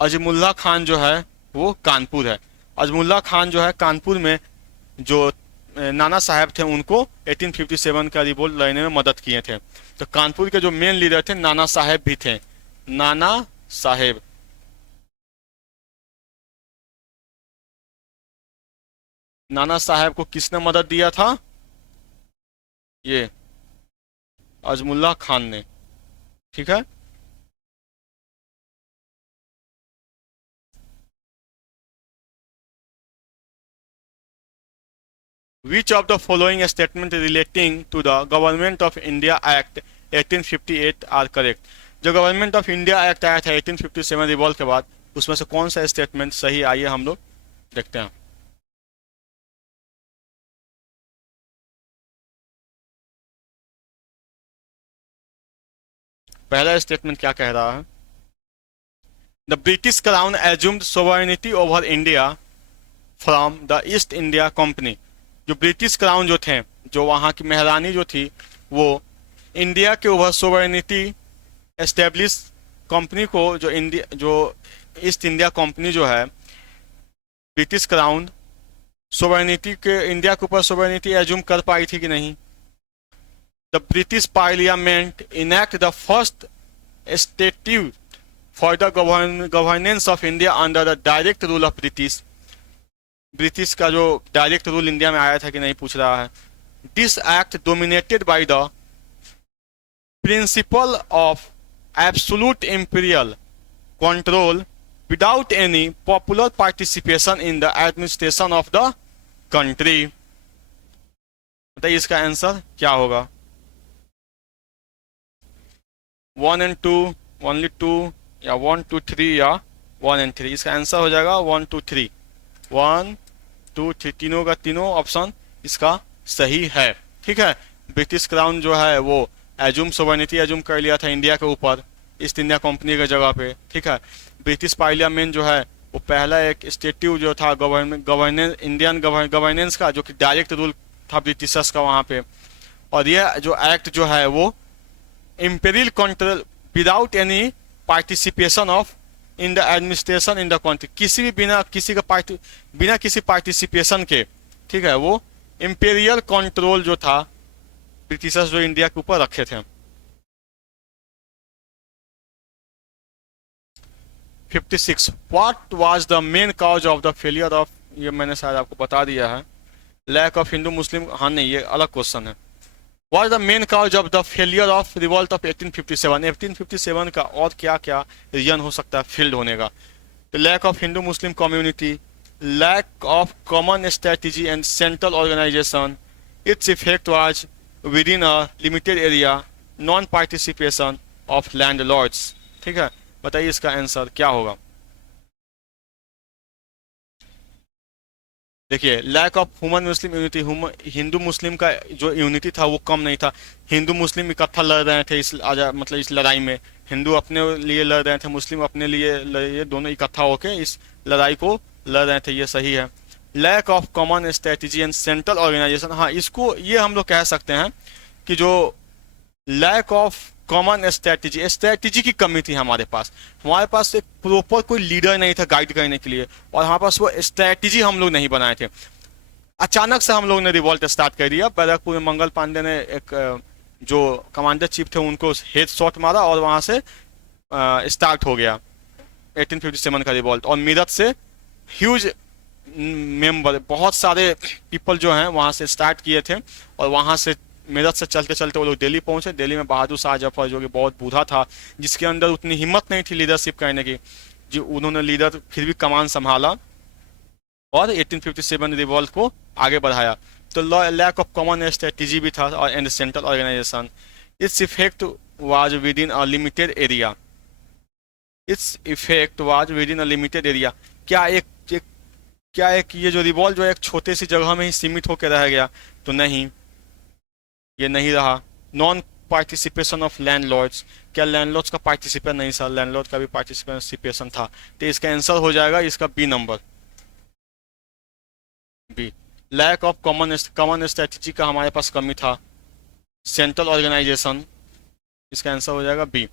अजमुल्ला खान जो है वो कानपुर है। अजमुल्ला खान जो है कानपुर में जो नाना साहब थे उनको 1857 का रिवोल्ट लड़ने में मदद किए थे। तो कानपुर के जो मेन लीडर थे नाना साहेब भी थे, नाना साहेब। नाना साहेब को किसने मदद दिया था, ये अजमुल्ला खान ने। ठीक है, Which of the following statement relating to the Government of India Act 1858 are correct? जो गवर्नमेंट ऑफ इंडिया एक्ट आया था 1857 रिवॉल्ट के बाद, उसमें से कौन सा स्टेटमेंट सही, आइए हम लोग देखते हैं। पहला स्टेटमेंट क्या कह रहा है, the British crown assumed sovereignty over India from the east India company. जो ब्रिटिश क्राउन जो थे, जो वहाँ की महारानी जो थी, वो इंडिया के ऊपर सोवरेनिटी एस्टेब्लिश कंपनी को, जो ईस्ट इंडिया कंपनी जो है, ब्रिटिश क्राउन सोवरेनिटी के, इंडिया के ऊपर सोवरेनिटी एज्यूम कर पाई थी कि नहीं। The British parliament enact the first statute for the governance of India under the direct rule of British. British का जो डायरेक्ट रूल इंडिया में आया था कि नहीं पूछ रहा है। This act dominated by the principle of absolute imperial control without any popular participation in the administration of the country. बताइए इसका आंसर क्या होगा, 1 and 2, ओनली 2, या 1 2 3, या 1 and 3। इसका आंसर हो जाएगा 1 2 3, 1 2 3, तीनों का तीनों ऑप्शन इसका सही है। ठीक है, ब्रिटिश क्राउन जो है वो एज्यूम सोवरेनिटी एज्यूम कर लिया था इंडिया के ऊपर ईस्ट इंडिया कंपनी के जगह पे। ठीक है, ब्रिटिश पार्लियामेंट जो है वो पहला एक स्टेट्यू जो था गवर्नेंस, इंडियन गवर्नेंस का, जो कि डायरेक्ट रूल था ब्रिटिशर्स का वहाँ पे। और यह जो एक्ट जो है वो imperial control without any participation of in the administration in the country, किसी भी बिना किसी पार्टिसिपेशन के, ठीक है, वो इंपीरियल कंट्रोल जो था ब्रिटिशर्स जो इंडिया के ऊपर रखे थे। 1856 what was the main cause of the failure of, ये मैंने शायद आपको बता दिया है, लैक ऑफ हिंदू मुस्लिम, हाँ नहीं ये अलग क्वेश्चन है। What the main cause of the failure of revolt of 1857, 1857 का और क्या क्या रीजन हो सकता है फील्ड होने का? तो lack of Hindu Muslim community, lack of common strategy and central organisation, its effect was with in a limited area, non participation of landlords. ठीक है, बताइए इसका आंसर क्या होगा? देखिए, lack of human Muslim unity, Hindu Muslim का जो यूनिटी था वो कम नहीं था। हिंदू मुस्लिम इकट्ठा लड़ रहे थे इस मतलब इस लड़ाई में, हिंदू अपने लिए लड़ रहे थे, मुस्लिम अपने लिए ये दोनों इकट्ठा होकर इस लड़ाई को लड़ रहे थे, ये सही है। Lack of common strategy and central organisation, हाँ इसको ये हम लोग कह सकते हैं कि जो lack of common strategy, strategy की कमी थी हमारे पास एक प्रॉपर कोई लीडर नहीं था गाइड करने के लिए, और हमारे पास वो स्ट्रेटजी हम लोग नहीं बनाए थे। अचानक से हम लोग ने रिवॉल्ट स्टार्ट कर दिया। बैरकपुर में मंगल पांडे ने एक जो कमांडर चीफ थे उनको हेड शॉट मारा और वहां से स्टार्ट हो गया 1857 का रिवॉल्ट। और मेरठ से ह्यूज मेंबर, बहुत सारे पीपल जो हैं वहां से स्टार्ट किए थे, और वहां से मेरठ से चलते चलते वो लोग दिल्ली पहुंचे। दिल्ली में बहादुर शाह जफर जो कि बहुत बूढ़ा था, जिसके अंदर उतनी हिम्मत नहीं थी लीडरशिप करने की, जो उन्होंने लीडर फिर भी कमान संभाला और 1857 रिवॉल्ट को आगे बढ़ाया। तो लैक ऑफ कॉमन स्ट्रेटजी भी था और and central organisation, its effect was with in a limited area, its effect was with in a limited area. क्या एक ये जो रिवॉल्ट जो एक छोटे सी जगह में ही सीमित होकर रह गया? तो नहीं, ये नहीं रहा। नॉन पार्टिसिपेशन ऑफ लैंडलॉर्ड्स, क्या लैंडलॉर्ड्स का पार्टिसिपेशन नहीं सर, लैंडलॉर्ड का भी पार्टिसिपेशन था। तो इसका आंसर हो जाएगा इसका B number, B. Lack of common strategy का हमारे पास कमी था। सेंट्रल ऑर्गेनाइजेशन, इसका आंसर हो जाएगा बी,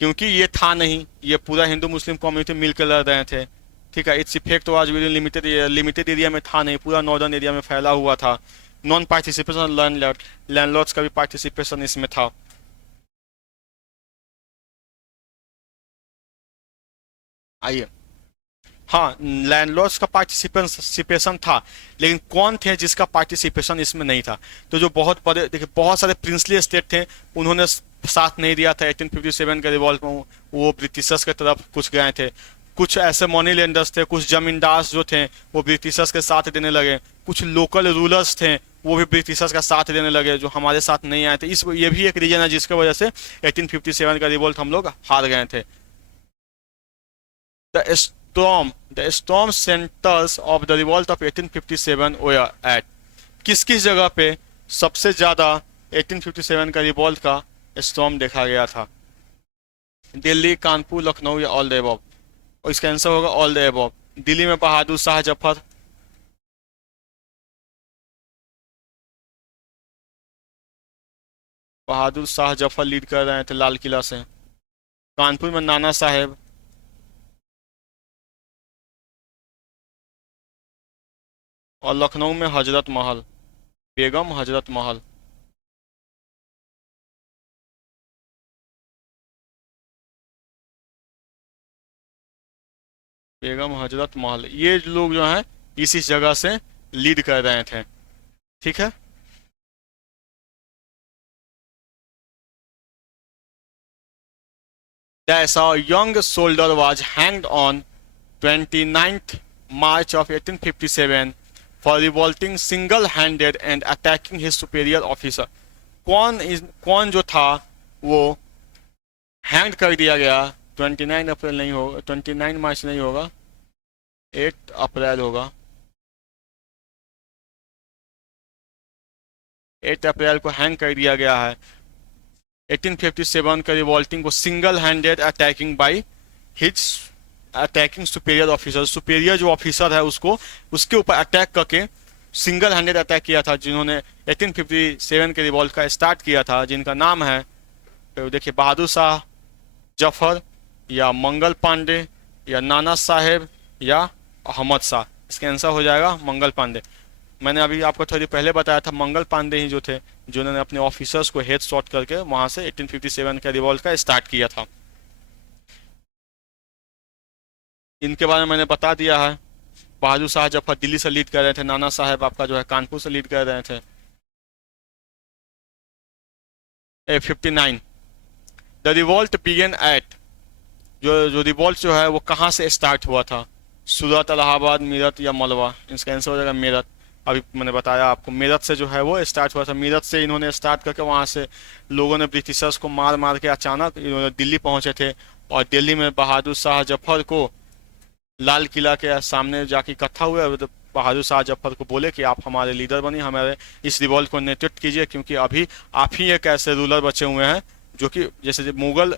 क्योंकि ये था नहीं, ये पूरा हिंदू मुस्लिम कम्युनिटी मिलकर लड़ रहे थे। ठीक है, it's effect was with in limited area में था नहीं, पूरा नॉर्दर्न एरिया में फैला हुआ था। नॉन पार्टिसिपेशन लैंडलॉर्ड्स का भी पार्टिसिपेशन इसमें था। आइए, हाँ लैंडलॉर्ड्स का पार्टिसिपेशन था, लेकिन कौन थे जिसका पार्टिसिपेशन इसमें नहीं था? तो जो बहुत बड़े, देखिए बहुत सारे प्रिंसली स्टेट थे, उन्होंने साथ नहीं दिया था 1857 के रिवॉल्ट में, वो ब्रिटिशर्स की तरफ कुछ गए थे। कुछ ऐसे मनी लेंडर्स थे, कुछ जमींदार जो थे वो ब्रिटिशर्स के साथ देने लगे, कुछ लोकल रूलर्स थे वो भी ब्रिटिशर्स का साथ देने लगे, जो हमारे साथ नहीं आए थे। ये भी एक रीजन है जिसकी वजह से 1857 का रिवॉल्ट हम लोग हार गए थे। The storm centres of the revolt of 1857 were at, किस किस जगह पे सबसे ज्यादा 1857 का रिवॉल्ट का स्टॉर्म देखा गया था? दिल्ली, कानपुर, लखनऊ या ऑल द अबव? और इसका आंसर होगा ऑल द अबव। दिल्ली में बहादुर शाह जफर, लीड कर रहे थे लाल किला से। कानपुर में नाना साहेब, और लखनऊ में हजरत महल, बेगम हजरत महल। बेगम हजरत महल, ये लोग जो हैं इसी जगह से लीड कर रहे थे। ठीक है, Thus, a young soldier was hanged on 29th March of 1857 for revolting single-handed and attacking his superior officer. कौन जो था वो हैंग कर दिया गया? 29 अप्रैल नहीं होगा, 29 मार्च नहीं होगा, 8 अप्रैल होगा। 8 अप्रैल को हैंग कर दिया गया है। 1857 का रिवॉल्टिंग को single handed attacking by his attacking superior officer, superior जो ऑफिसर है उसको उसके ऊपर अटैक करके सिंगल हैंडेड अटैक किया था, जिन्होंने 1857 के रिवॉल्ट का स्टार्ट किया था, जिनका नाम है तो देखिए बहादुर शाह जफर या मंगल पांडे या नाना साहेब या अहमद शाह। इसका आंसर हो जाएगा मंगल पांडे। मैंने अभी आपको थोड़ी पहले बताया था मंगल पांडे ही जो थे जिन्होंने अपने ऑफिसर्स को हेड शॉट करके वहां से 1857 के रिवॉल्ट का स्टार्ट किया था। इनके बारे में मैंने बता दिया है। बहादुर शाह जफर दिल्ली से लीड कर रहे थे, नाना साहेब आपका जो है कानपुर से लीड कर रहे थे। 59 द रिवॉल्ट बिगेन एट, जो रिवॉल्ट जो है वो कहाँ से स्टार्ट हुआ था? सूरत, इलाहाबाद, मेरठ या मलवा? इसका आंसर हो जाएगा मेरठ। अभी मैंने बताया आपको, मेरठ से जो है वो स्टार्ट हुआ था। मेरठ से इन्होंने स्टार्ट करके वहाँ से लोगों ने ब्रिटिशर्स को मार मार के अचानक इन्होंने दिल्ली पहुंचे थे, और दिल्ली में बहादुर शाह जफर को लाल किला के सामने जाके इकट्ठा हुए। तो बहादुर शाह जफर को बोले कि आप हमारे लीडर बनिए, हमारे इस रिवॉल्ट को नेतृत्व कीजिए, क्योंकि अभी आप ही एक ऐसे रूलर बचे हुए हैं जो कि जैसे मुगल,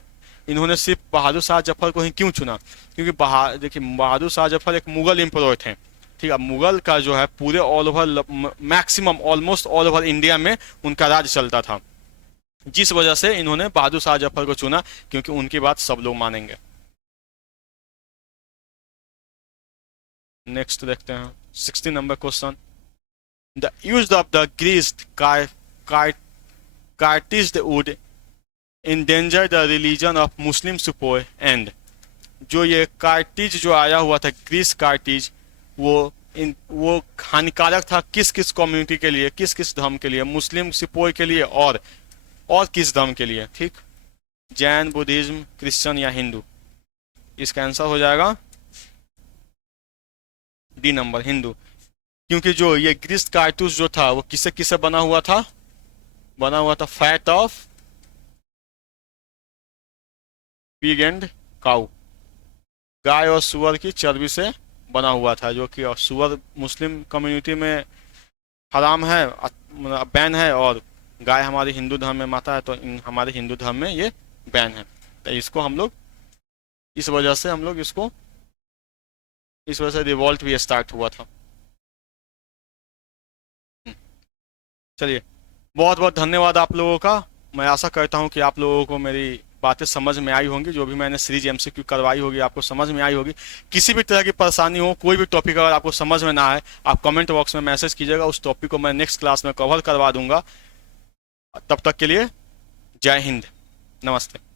इन्होंने सिर्फ बहादुर शाह जफर को ही क्यों चुना? क्योंकि देखिए बहादुर शाह जफर एक मुगल एम्परर थे, ठीक है। मुगल का जो है पूरे all over, maximum almost all over India में उनका राज चलता था, जिस वजह से इन्होंने बहादुर शाह जफर को चुना, क्योंकि उनकी बात सब लोग मानेंगे। नेक्स्ट देखते हैं 60 number question. The use of the greased cartridges would endanger the religion of Muslim sepoy and, जो ये कार्टिज जो आया हुआ था, ग्रीस कार्टिज, वो हानिकारक था किस किस कम्युनिटी के लिए, किस किस धर्म के लिए? मुस्लिम सिपोय के लिए, और किस धर्म के लिए? ठीक, जैन, बुद्धिज्म, क्रिश्चियन या हिंदू? इसका आंसर हो जाएगा डी नंबर, हिंदू। क्योंकि जो ये ग्रीस कार्टूस जो था वो किससे किससे बना हुआ था? बना हुआ था fat of pig and cow, गाय और सुअर की चर्बी से बना हुआ था, जो कि सुअर मुस्लिम कम्युनिटी में हराम है, बैन है, और गाय हमारे हिंदू धर्म में माता है, तो हमारे हिंदू धर्म में ये बैन है। तो इसको हम लोग, इस वजह से हम लोग इसको, इस वजह से रिवॉल्ट भी स्टार्ट हुआ था। चलिए, बहुत बहुत धन्यवाद आप लोगों का। मैं आशा करता हूँ कि आप लोगों को मेरी बातें समझ में आई होंगी, जो भी मैंने सीरीज एमसीक्यू करवाई होगी आपको समझ में आई होगी। किसी भी तरह की परेशानी हो, कोई भी टॉपिक अगर आपको समझ में ना आए, आप कमेंट बॉक्स में मैसेज कीजिएगा, उस टॉपिक को मैं नेक्स्ट क्लास में कवर करवा दूंगा। तब तक के लिए जय हिंद, नमस्ते।